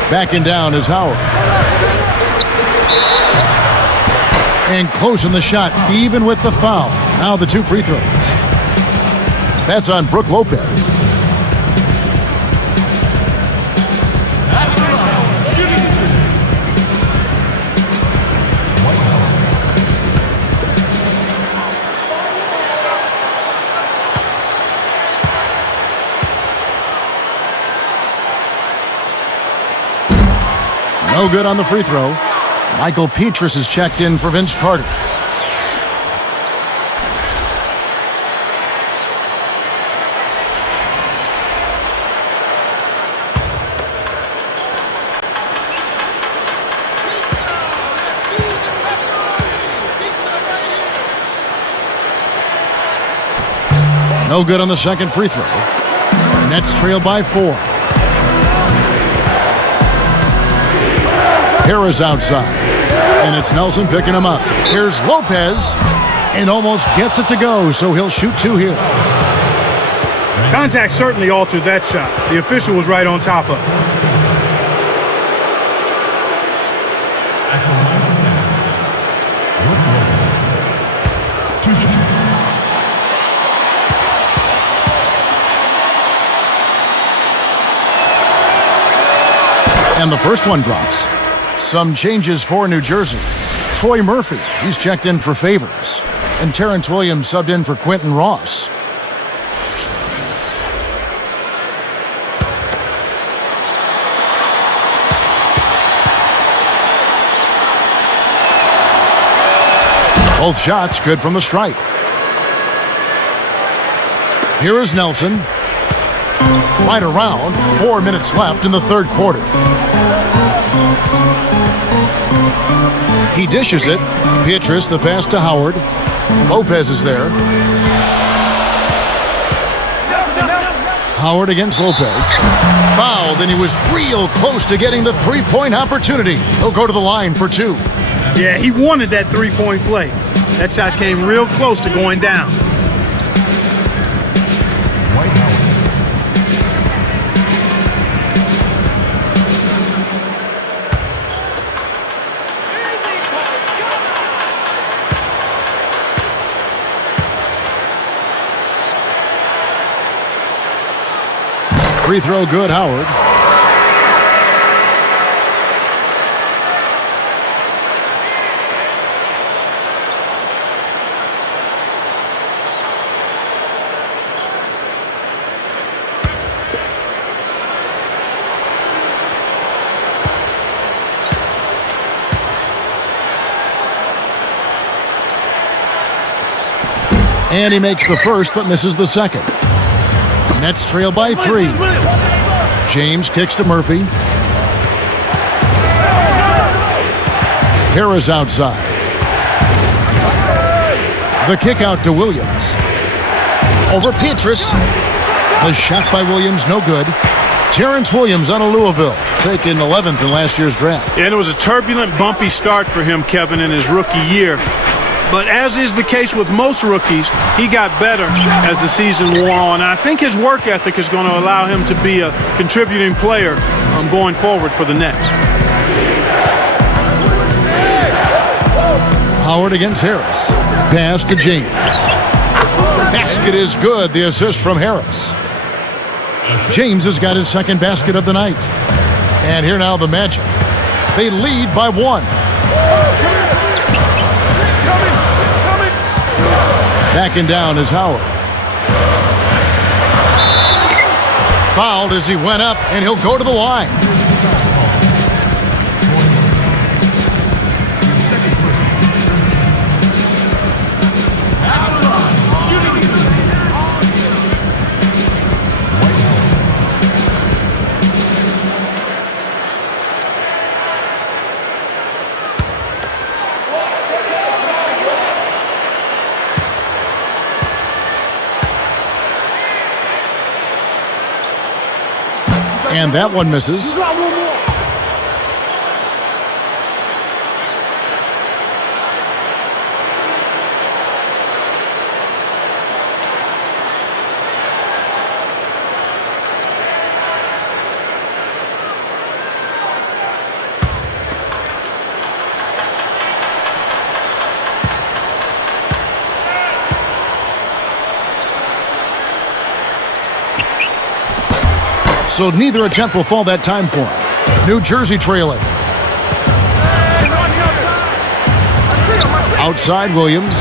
Backing down is Howard. And closing the shot, even with the foul. Now the 2 free throws. That's on Brook Lopez. No good on the free throw. Michael Petrus is checked in for Vince Carter. No good on the second free throw. Nets trail by 4. Harris outside. And it's Nelson picking him up. Here's Lopez. And almost gets it to go, so he'll shoot 2 here. Contact certainly altered that shot. The official was right on top of it. And the first one drops. Some changes for New Jersey. Troy Murphy, he's checked in for Favors. And Terrence Williams subbed in for Quentin Ross. Both shots good from the stripe. Here is Nelson. Right around. 4 minutes left in the third quarter. He dishes it. Pietrus, the pass to Howard. Lopez is there. Howard against Lopez. Fouled, and he was real close to getting the three-point opportunity. He'll go to the line for two. Yeah, he wanted that three-point play. That shot came real close to going down. Free throw good, Howard. And he makes the first, but misses the second. Nets trail by 3. James kicks to Murphy. Harris outside. The kick out to Williams. Over Pietrus. The shot by Williams, no good. Terrence Williams out of Louisville, taken 11th in last year's draft. And it was a turbulent, bumpy start for him, Kevin, in his rookie year. But as is the case with most rookies, he got better as the season wore on. And I think his work ethic is going to allow him to be a contributing player going forward for the Nets. Howard against Harris. Pass to James. Basket is good. The assist from Harris. James has got his second basket of the night. And here now the Magic. They lead by 1. Backing down is Howard. Fouled as he went up, and he'll go to the line. And that one misses. So neither attempt will fall that time for him. New Jersey trailing. Outside Williams.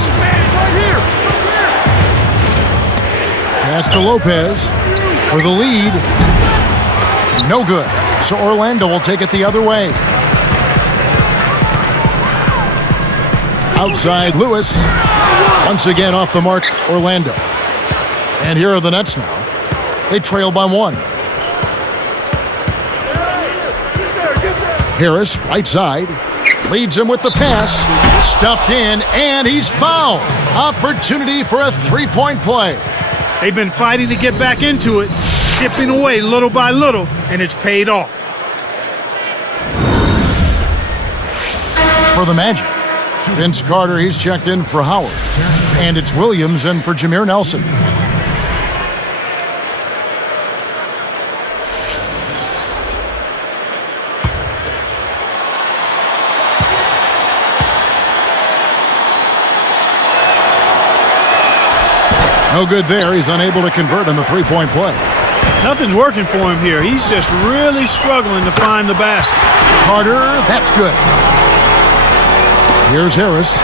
Pass to Lopez for the lead. No good. So Orlando will take it the other way. Outside Lewis. Once again off the mark, Orlando. And here are the Nets now. They trail by 1. Harris, right side, leads him with the pass, stuffed in, and he's fouled. Opportunity for a three-point play. They've been fighting to get back into it, chipping away little by little, and it's paid off. For the Magic, Vince Carter, he's checked in for Howard. And it's Williams in for Jameer Nelson. No good there. He's unable to convert on the three-point play. Nothing's working for him here. He's just really struggling to find the basket. Carter, that's good. Here's Harris.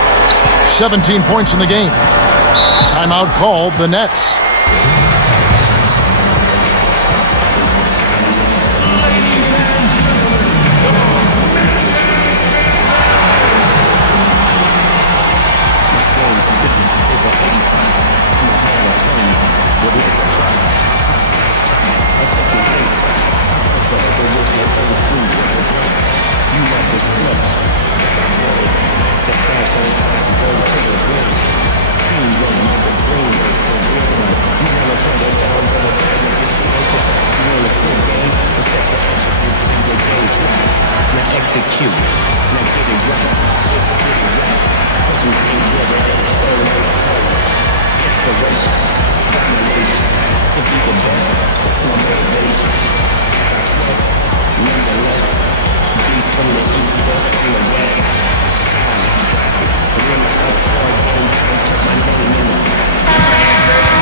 17 points in the game. Timeout called, the Nets.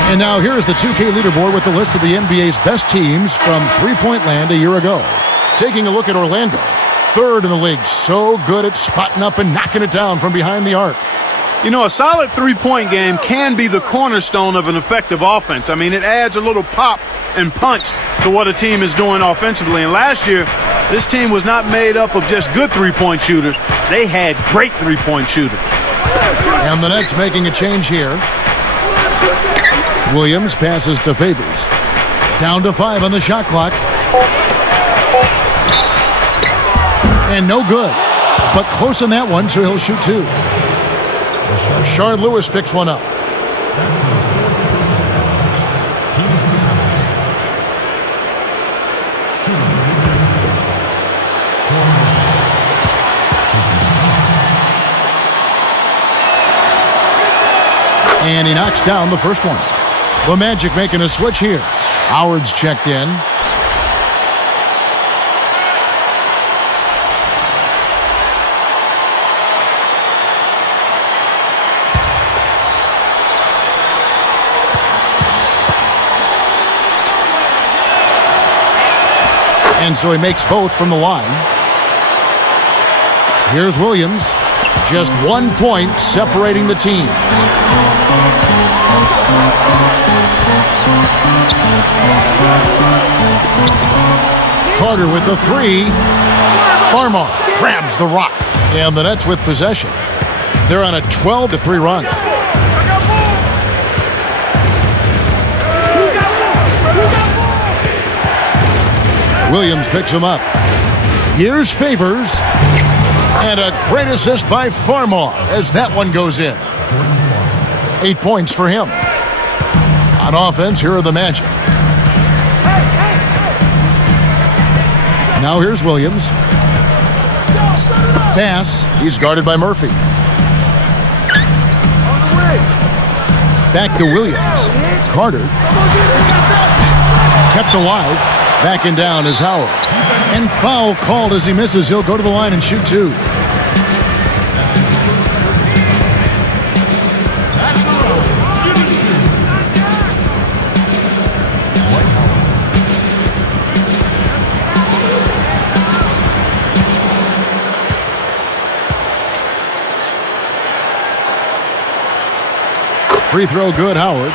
And now here's the 2K leaderboard with the list of the NBA's best teams from three-point land a year ago. Taking a look at Orlando, third in the league, so good at spotting up and knocking it down from behind the arc. You know, a solid three-point game can be the cornerstone of an effective offense. I mean, it adds a little pop and punch to what a team is doing offensively. And last year, this team was not made up of just good three-point shooters. They had great three-point shooters. And the Nets making a change here. Williams passes to Favors. Down to 5 on the shot clock. And no good. But close on that one, so he'll shoot 2. Rashard Lewis picks one up. And he knocks down the first one. The Magic making a switch here. Howard's checked in. And so he makes both from the line. Here's Williams. Just 1 point separating the teams. Carter with the 3. Farmar grabs the rock. And the Nets with possession. They're on a 12-3 run. Williams picks him up. Here's Favors. And a great assist by Farmar as that one goes in. 8 points for him. On offense, here are the Magic. Now here's Williams. Pass. He's guarded by Murphy. Back to Williams. Carter. Kept alive. Backing down is Howard. And foul called as he misses. He'll go to the line and shoot 2. Free throw good, Howard.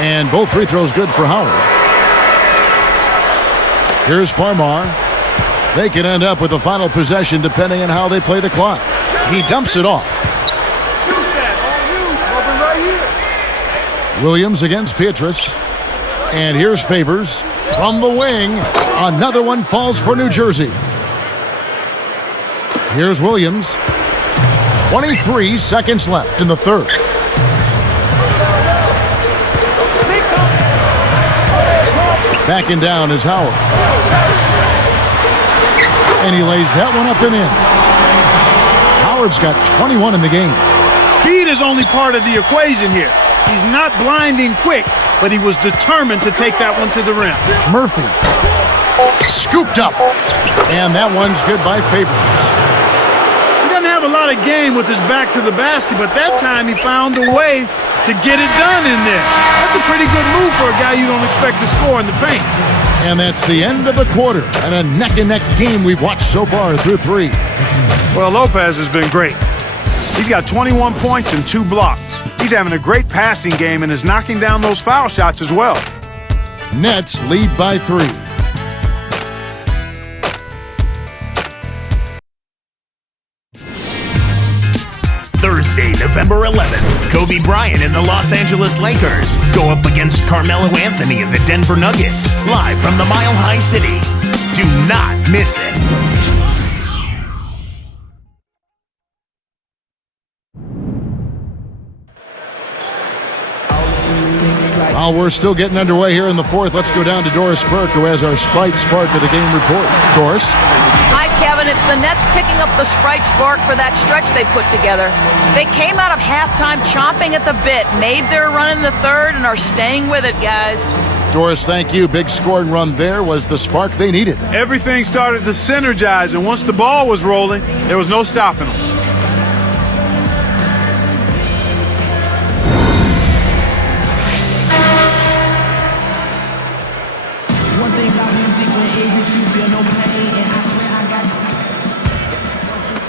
And both free throws good for Howard. Here's Farmar. They can end up with the final possession depending on how they play the clock. He dumps it off. Williams against Pietrus. And here's Favors from the wing. Another one falls for New Jersey. Here's Williams. 23 seconds left in the third. Backing down is Howard. And he lays that one up and in. Howard's got 21 in the game. Speed is only part of the equation here. He's not blinding quick, but he was determined to take that one to the rim. Murphy scooped up, and that one's good by Favors. He doesn't have a lot of game with his back to the basket, but that time he found a way to get it done in there. That's a pretty good move for a guy you don't expect to score in the paint. And that's the end of the quarter, and a neck-and-neck game we've watched so far through 3. Well, Lopez has been great. He's got 21 points and 2 blocks. He's having a great passing game and is knocking down those foul shots as well. Nets lead by 3. Thursday, November 11th, Kobe Bryant and the Los Angeles Lakers go up against Carmelo Anthony and the Denver Nuggets, live from the Mile High City. Do not miss it. While we're still getting underway here in the 4th, let's go down to Doris Burke, who has our Sprite Spark of the Game report. Doris? Hi, Kevin. It's the Nets picking up the Sprite Spark for that stretch they put together. They came out of halftime chomping at the bit, made their run in the 3rd, and are staying with it, guys. Doris, thank you. Big scoring run there was the spark they needed. Everything started to synergize, and once the ball was rolling, there was no stopping them.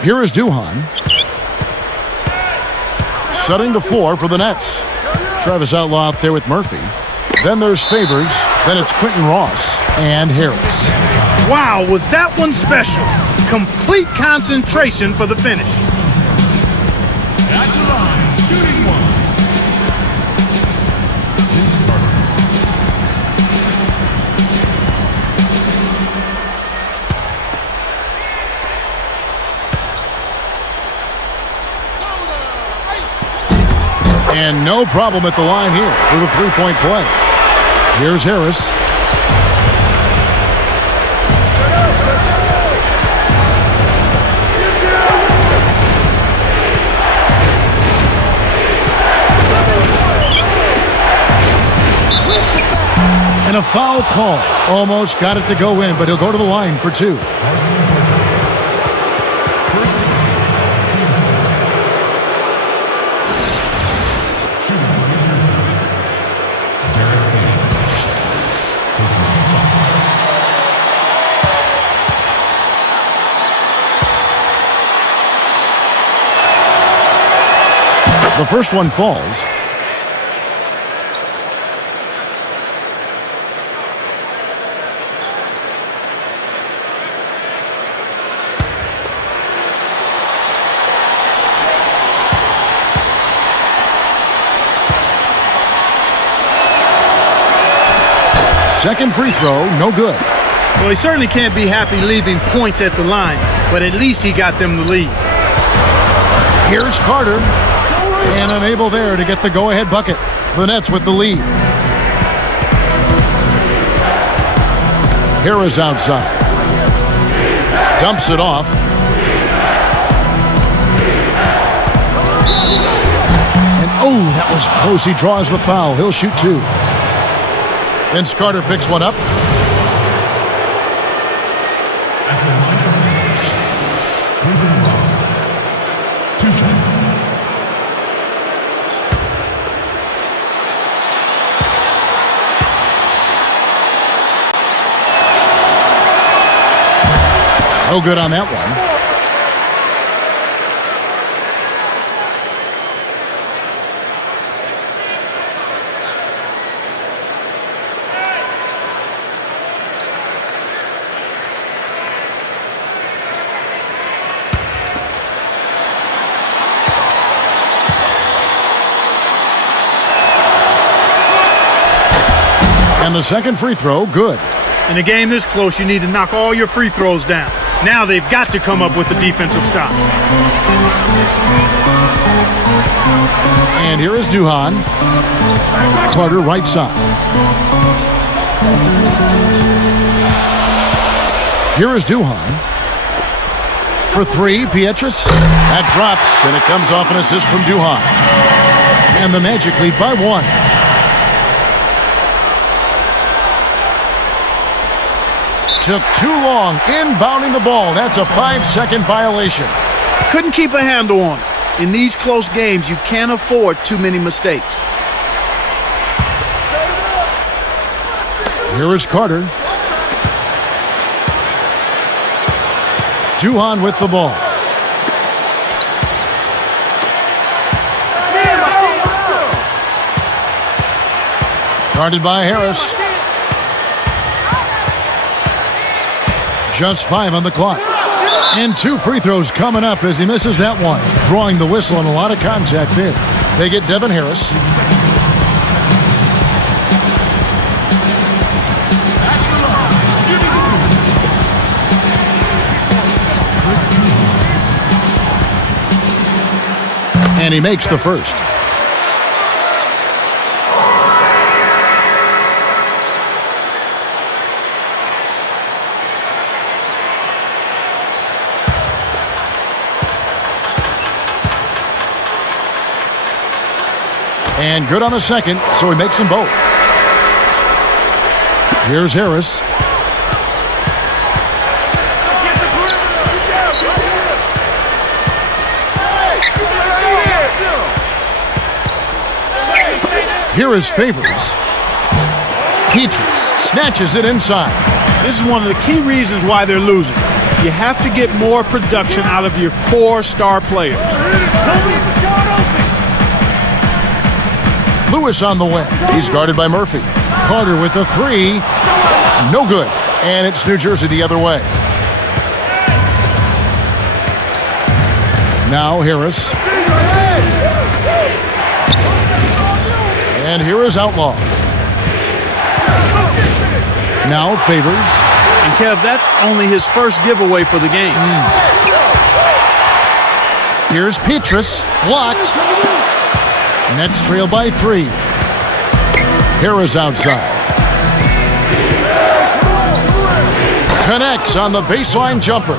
Here is Duhan, setting the floor for the Nets. Travis Outlaw out there with Murphy. Then there's Favors. Then it's Quentin Ross and Harris. Wow, was that one special? Complete concentration for the finish. At the line, shooting one. And no problem at the line here for the three-point play. Here's Harris. And a foul call. Almost got it to go in, but he'll go to the line for 2. The first one falls. Second free throw, no good. Well, he certainly can't be happy leaving points at the line, but at least he got them the lead. Here's Carter. And unable there to get the go-ahead bucket. The Nets with the lead. Harris outside. Dumps it off. And oh, that was close. He draws the foul. He'll shoot 2. Vince Carter picks one up. Two shots. No good on that one. And the second free throw, good. In a game this close, you need to knock all your free throws down. Now they've got to come up with a defensive stop. And here is Duhan. Carter right side. Here is Duhan. For three, Pietrus. That drops, and it comes off an assist from Duhan. And the Magic lead by 1. Took too long inbounding the ball. That's a 5-second violation. Couldn't keep a handle on it. In these close games, you can't afford too many mistakes. Here is Carter. Duhan with the ball. Guarded by Harris. Just 5 on the clock. And 2 free throws coming up as he misses that one. Drawing the whistle and a lot of contact there. They get Devin Harris. And he makes the first. And good on the second, so he makes them both. Here's Harris. Here is Favors. Pietrus snatches it inside. This is one of the key reasons why they're losing. You have to get more production out of your core star players. Lewis on the wing. He's guarded by Murphy. Carter with the 3. No good. And it's New Jersey the other way. Now Harris. And here is Outlaw. Now Favors. And Kev, that's only his first giveaway for the game. Here's Pietrus. Blocked. Nets trail by 3. Harris outside. Connects on the baseline jumper.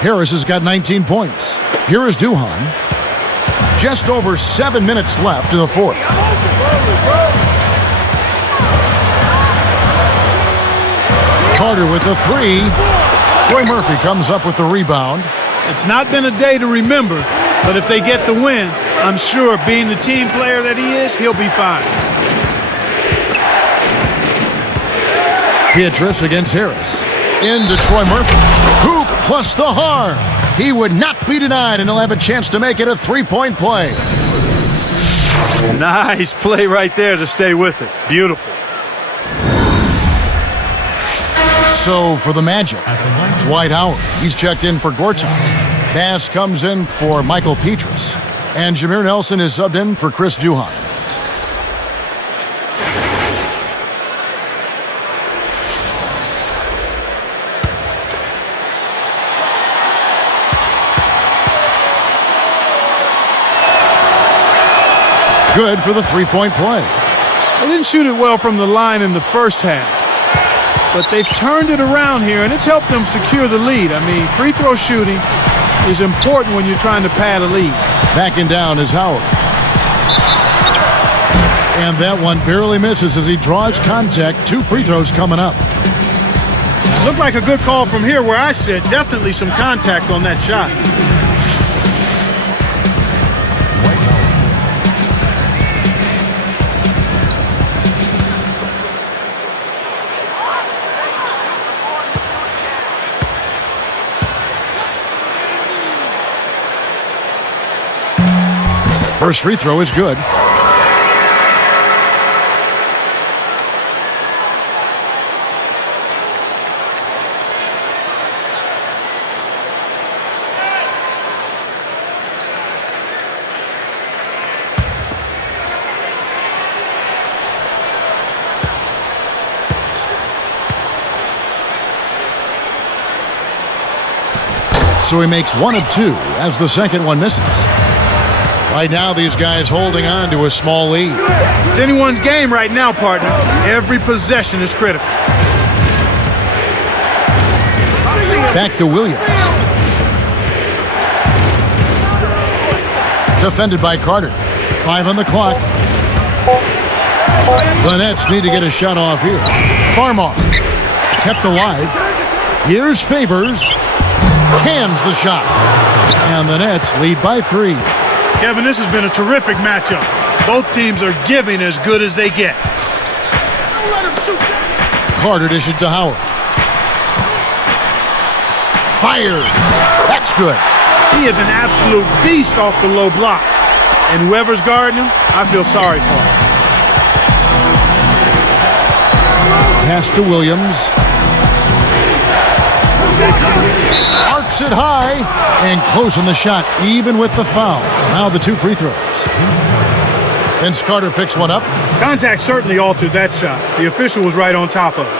Harris has got 19 points. Here is Duhan. Just over 7 minutes left in the fourth. Carter with the 3. Troy Murphy comes up with the rebound. It's not been a day to remember, but if they get the win, I'm sure being the team player that he is, he'll be fine. Pietrus against Harris. Into Troy Murphy. Hoop plus the harm. He would not be denied, and he'll have a chance to make it a 3-point play. Nice play right there to stay with it. Beautiful. So for the Magic, Dwight Howard. He's checked in for Gortat. Bass comes in for Michael Pietrus. And Jameer Nelson is subbed in for Chris Duhan. Good for the 3-point play. They didn't shoot it well from the line in the first half, but they've turned it around here, and it's helped them secure the lead. I mean, free throw shooting is important when you're trying to pad a lead. Backing down is Howard. And that one barely misses as he draws contact. 2 free throws coming up. Looked like a good call from here where I sit. Definitely some contact on that shot. First free throw is good. So he makes 1 of 2 as the second one misses. Right now, these guys holding on to a small lead. It's anyone's game right now, partner. Every possession is critical. Back to Williams. Defended by Carter. 5 on the clock. The Nets need to get a shot off here. Farmar kept alive. Here's Favors. Cans the shot. And the Nets lead by 3. Kevin, this has been a terrific matchup. Both teams are giving as good as they get. Carter dishes to Howard. Fires. That's good. He is an absolute beast off the low block. And whoever's guarding him, I feel sorry for him. Pass to Williams. Arcs it high and closing the shot, even with the foul. Now the 2 free throws. Vince Carter picks one up. Contact certainly altered that shot. The official was right on top of it.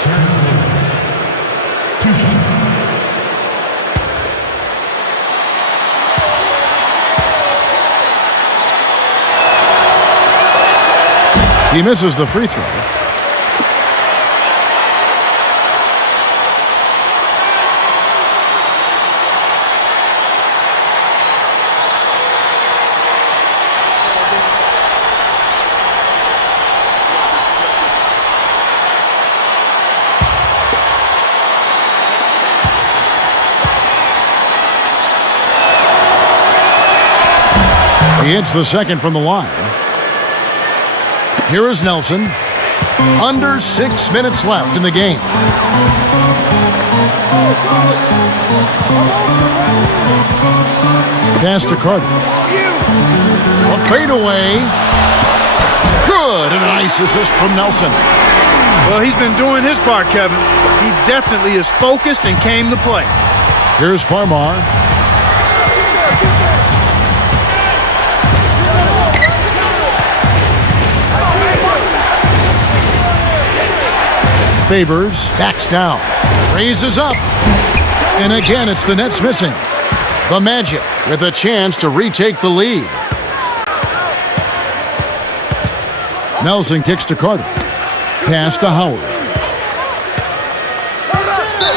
Terrence Williams. 2 shots. He misses the free throw. He hits the second from the line. Here is Nelson. Under 6 minutes left in the game. Pass to Carter. A fadeaway. Good, and a nice assist from Nelson. Well, he's been doing his part, Kevin. He definitely is focused and came to play. Here's Farmar. Favors, backs down, raises up, and again it's the Nets missing. The Magic with a chance to retake the lead. Nelson kicks to Carter. Pass to Howard.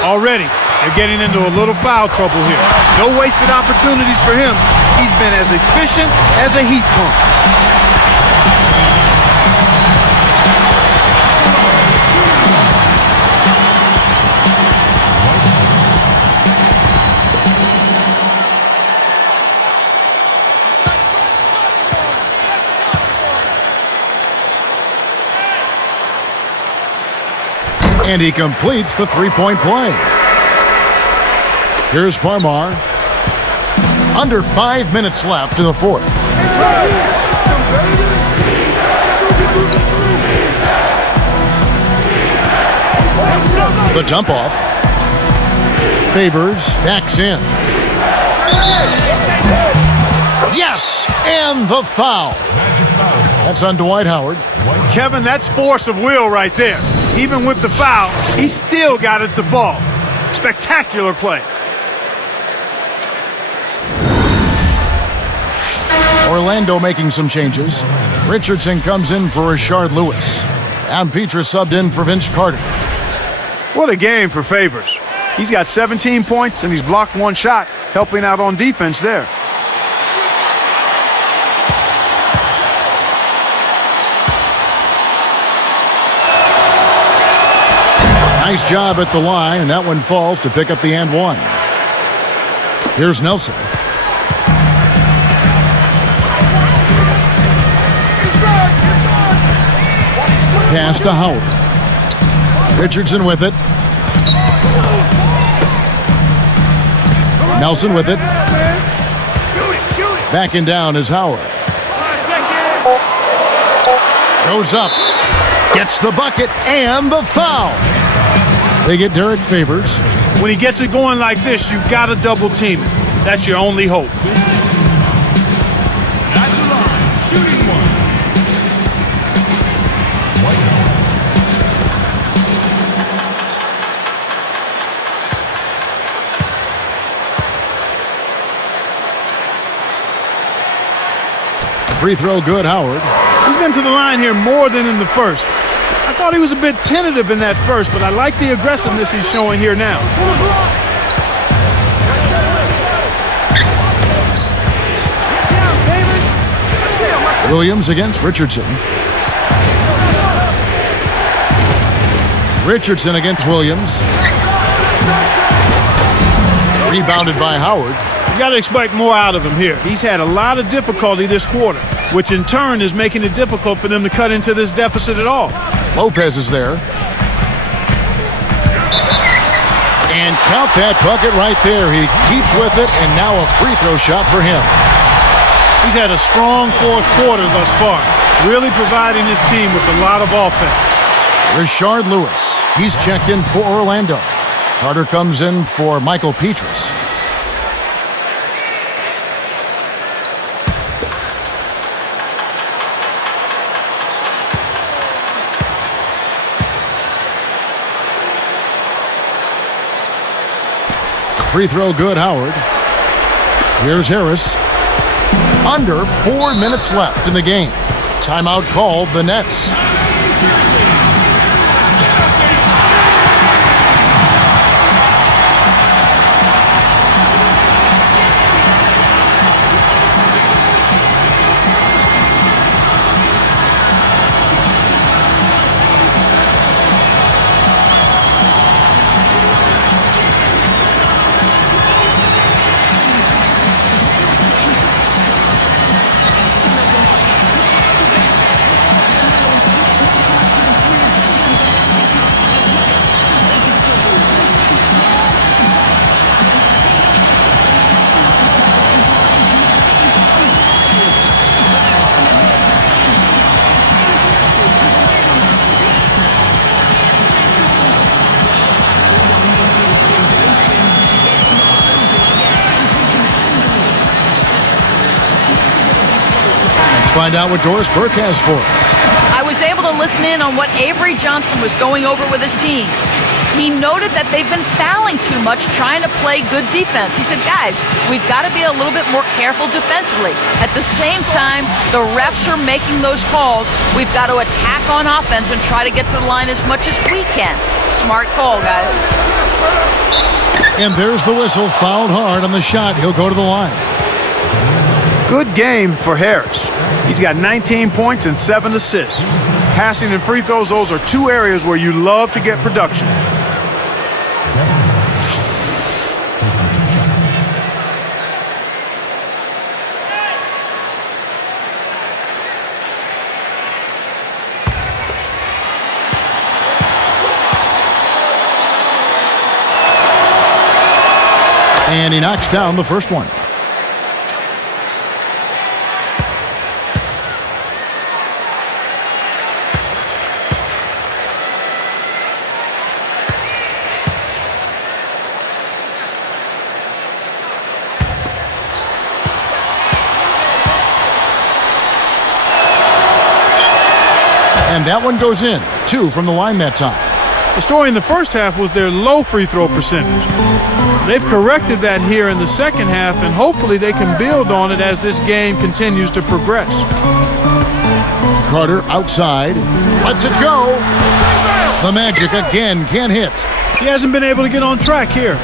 Already, they're getting into a little foul trouble here. No wasted opportunities for him. He's been as efficient as a heat pump. And he completes the three-point play. Here's Farmar. Under 5 minutes left in the fourth. The dump off. Favors, backs in. Yes, and the foul. That's on Dwight Howard. Kevin, that's force of will right there. Even with the foul, he still got it to fall. Spectacular play. Orlando making some changes. Richardson comes in for Rashard Lewis. And Petra subbed in for Vince Carter. What a game for Favors. He's got 17 points and he's blocked one shot, helping out on defense there. Nice job at the line, and that one falls to pick up the and one. Here's Nelson. Pass to Howard. Richardson with it. Nelson with it. Backing down is Howard. Goes up. Gets the bucket and the foul. They get Derek Favors. When he gets it going like this, you've got to double team it. That's your only hope. At the line, shooting one. Free throw good, Howard. He's been to the line here more than in the first. I thought he was a bit tentative in that first, but I like the aggressiveness he's showing here now. Williams against Richardson. Richardson against Williams. Rebounded by Howard. You got to expect more out of him here. He's had a lot of difficulty this quarter, which in turn is making it difficult for them to cut into this deficit at all. Lopez is there. And count that bucket right there. He keeps with it, and now a free throw shot for him. He's had a strong fourth quarter thus far, really providing his team with a lot of offense. Rashard Lewis, he's checked in for Orlando. Carter comes in for Michael Petrus. Free throw good, Howard. Here's Harris. Under 4 minutes left in the game. Timeout called the Nets. Find out what Doris Burke has for us. I was able to listen in on what Avery Johnson was going over with his team. He noted that they've been fouling too much, trying to play good defense. He said, guys, we've got to be a little bit more careful defensively. At the same time, the refs are making those calls. We've got to attack on offense and try to get to the line as much as we can. Smart call, guys. And there's the whistle, fouled hard on the shot. He'll go to the line. Good game for Harris. He's got 19 points and 7 assists. Passing and free throws, those are two areas where you love to get production. And he knocks down the first one. And that one goes in. 2 from the line that time. The story in the first half was their low free throw percentage. They've corrected that here in the second half, and hopefully they can build on it as this game continues to progress. Carter outside. Lets it go. The Magic again can't hit. He hasn't been able to get on track here.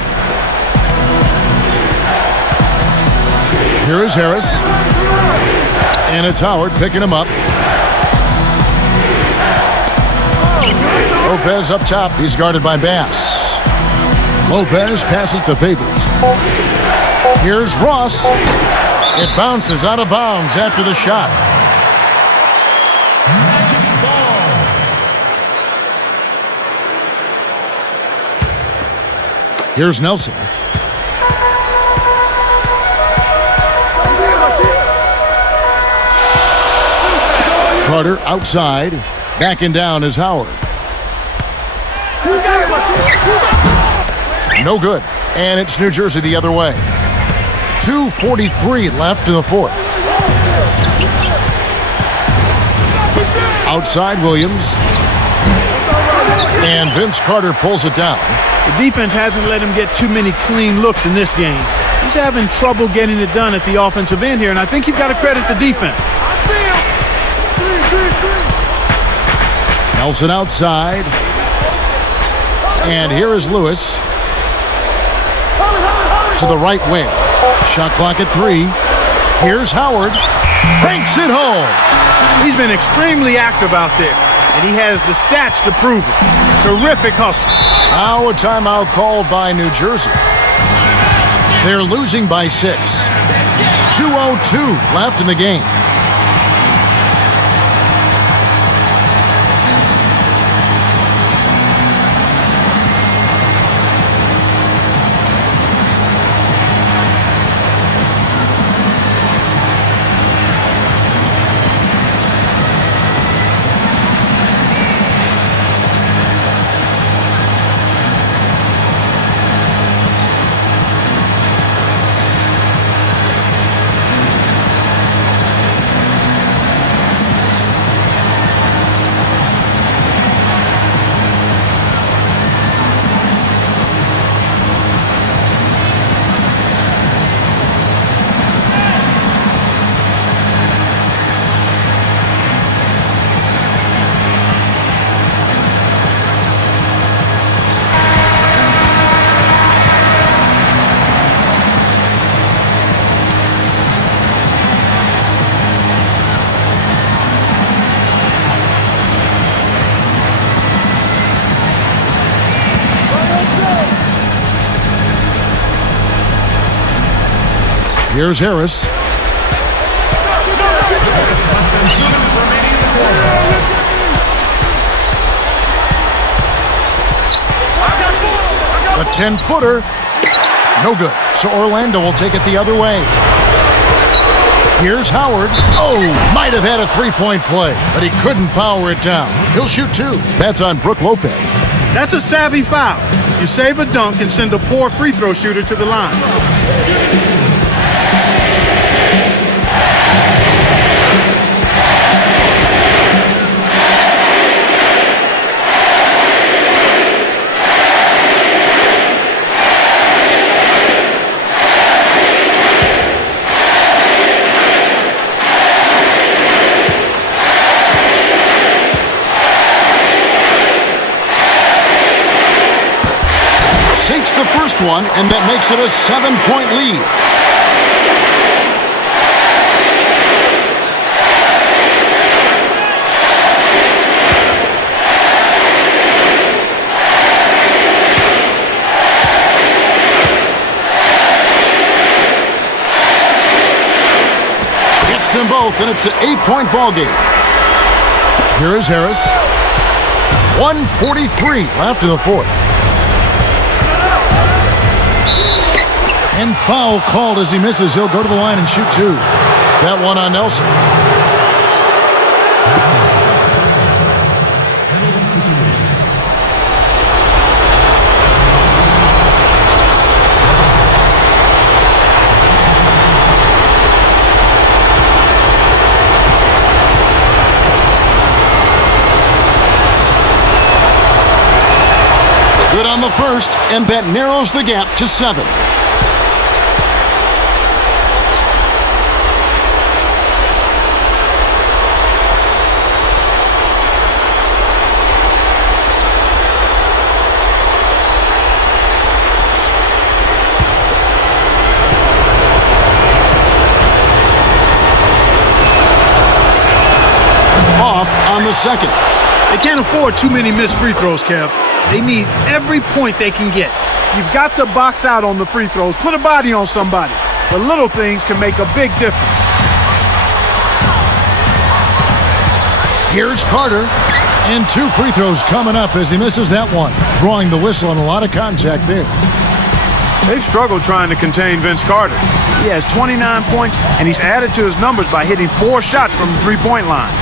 Here is Harris. And it's Howard picking him up. Lopez up top. He's guarded by Bass. Lopez passes to Favors. Here's Ross. It bounces out of bounds after the shot. Magic ball. Here's Nelson. Carter outside. Backing down is Howard. No good. And it's New Jersey the other way. 2:43 left in the fourth. Outside Williams. And Vince Carter pulls it down. The defense hasn't let him get too many clean looks in this game. He's having trouble getting it done at the offensive end here, and I think you've got to credit the defense. Nelson outside. And here is Lewis. To the right wing. Shot clock at 3. Here's Howard. Banks it home. He's been extremely active out there, and he has the stats to prove it. Terrific hustle. Now a timeout called by New Jersey. They're losing by 6. 2:02 left in the game. Here's Harris. A 10-footer. No good. So Orlando will take it the other way. Here's Howard. Oh, might have had a three-point play, but he couldn't power it down. He'll shoot 2. That's on Brook Lopez. That's a savvy foul. You save a dunk and send a poor free throw shooter to the line. Sinks the first one, and that makes it a 7-point lead. Gets them both, and it's an 8-point ball game. Here is Harris. 1:43 left in the fourth. And foul called as he misses. He'll go to the line and shoot 2. That one on Nelson. Good on the first, and that narrows the gap to 7. On the second. They can't afford too many missed free throws, Kev. They need every point they can get. You've got to box out on the free throws. Put a body on somebody. The little things can make a big difference. Here's Carter. And 2 free throws coming up as he misses that one. Drawing the whistle and a lot of contact there. They've struggled trying to contain Vince Carter. He has 29 points, and he's added to his numbers by hitting 4 shots from the three-point line.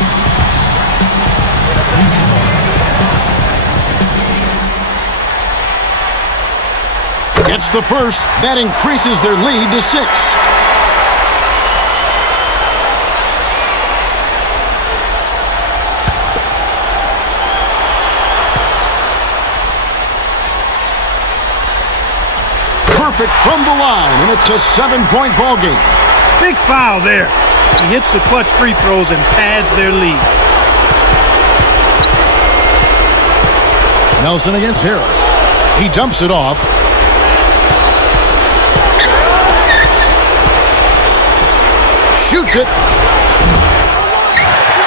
Gets the first. That increases their lead to 6. Perfect from the line, and it's a 7-point ball game. Big foul there. He hits the clutch free throws and pads their lead. Nelson against Harris. He dumps it off. Shoots it.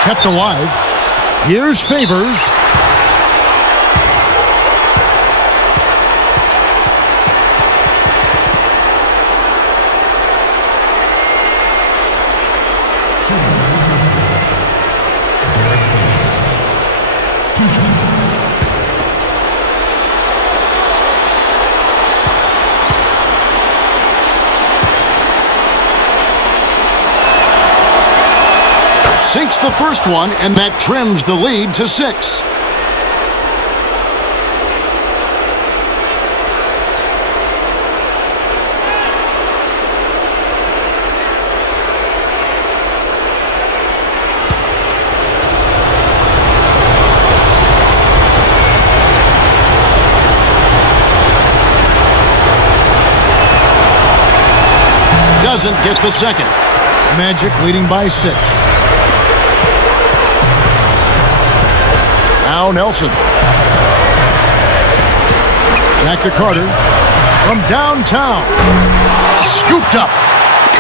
kept alive. Here's Favors. Sinks the first one, and that trims the lead to 6. Doesn't get the second. Magic leading by 6. Now Nelson. Back to Carter. From downtown. Scooped up.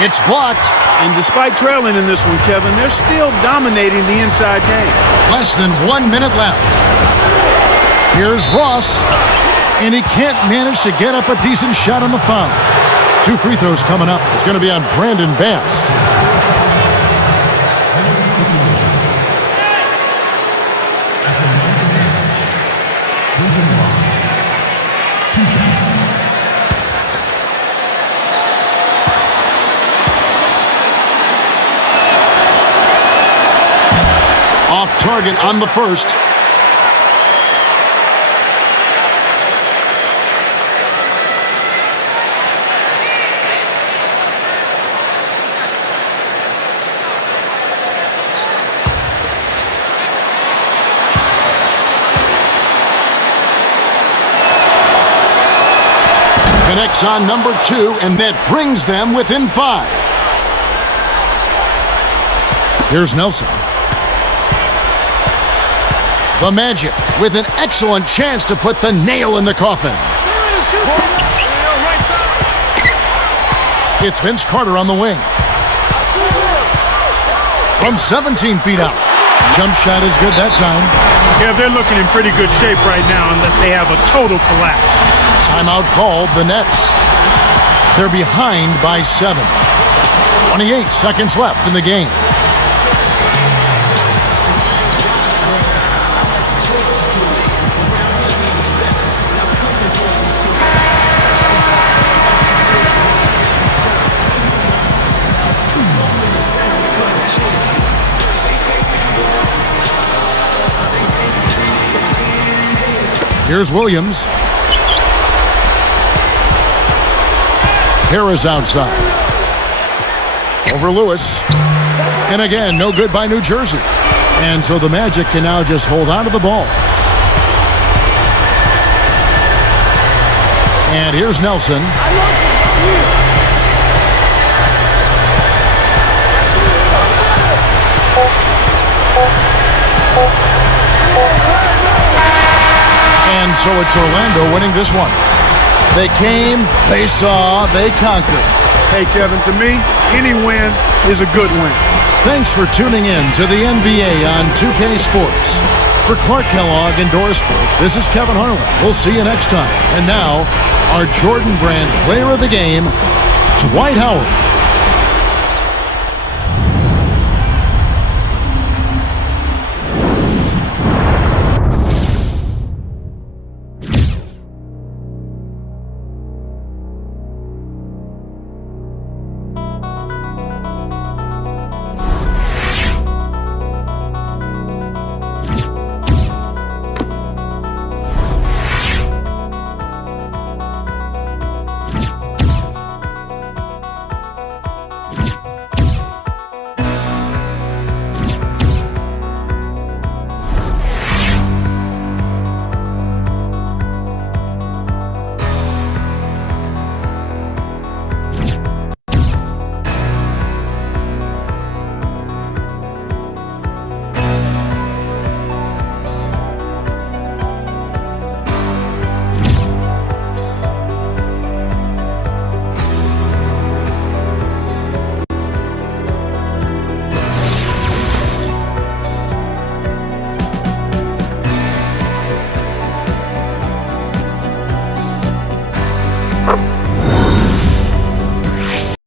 It's blocked. And despite trailing in this one, Kevin, they're still dominating the inside game. Less than 1 minute left. Here's Ross. And he can't manage to get up a decent shot on the foul. 2 free throws coming up. It's going to be on Brandon Bass. Off target on the first. Connects on number 2, and that brings them within 5. Here's Nelson. The Magic with an excellent chance to put the nail in the coffin. It's Vince Carter on the wing. From 17 feet out. Jump shot is good that time. Yeah, they're looking in pretty good shape right now unless they have a total collapse. Timeout called, the Nets. They're behind by 7. 28 seconds left in the game. Here's Williams. Harris outside. Over Lewis. And again, no good by New Jersey. And so the Magic can now just hold on to the ball. And here's Nelson. And so it's Orlando winning this one. They came, they saw, they conquered. Hey, Kevin, to me, any win is a good win. Thanks for tuning in to the NBA on 2K Sports. For Clark Kellogg and Doris Burke, this is Kevin Harlan. We'll see you next time. And now, our Jordan Brand player of the game, Dwight Howard.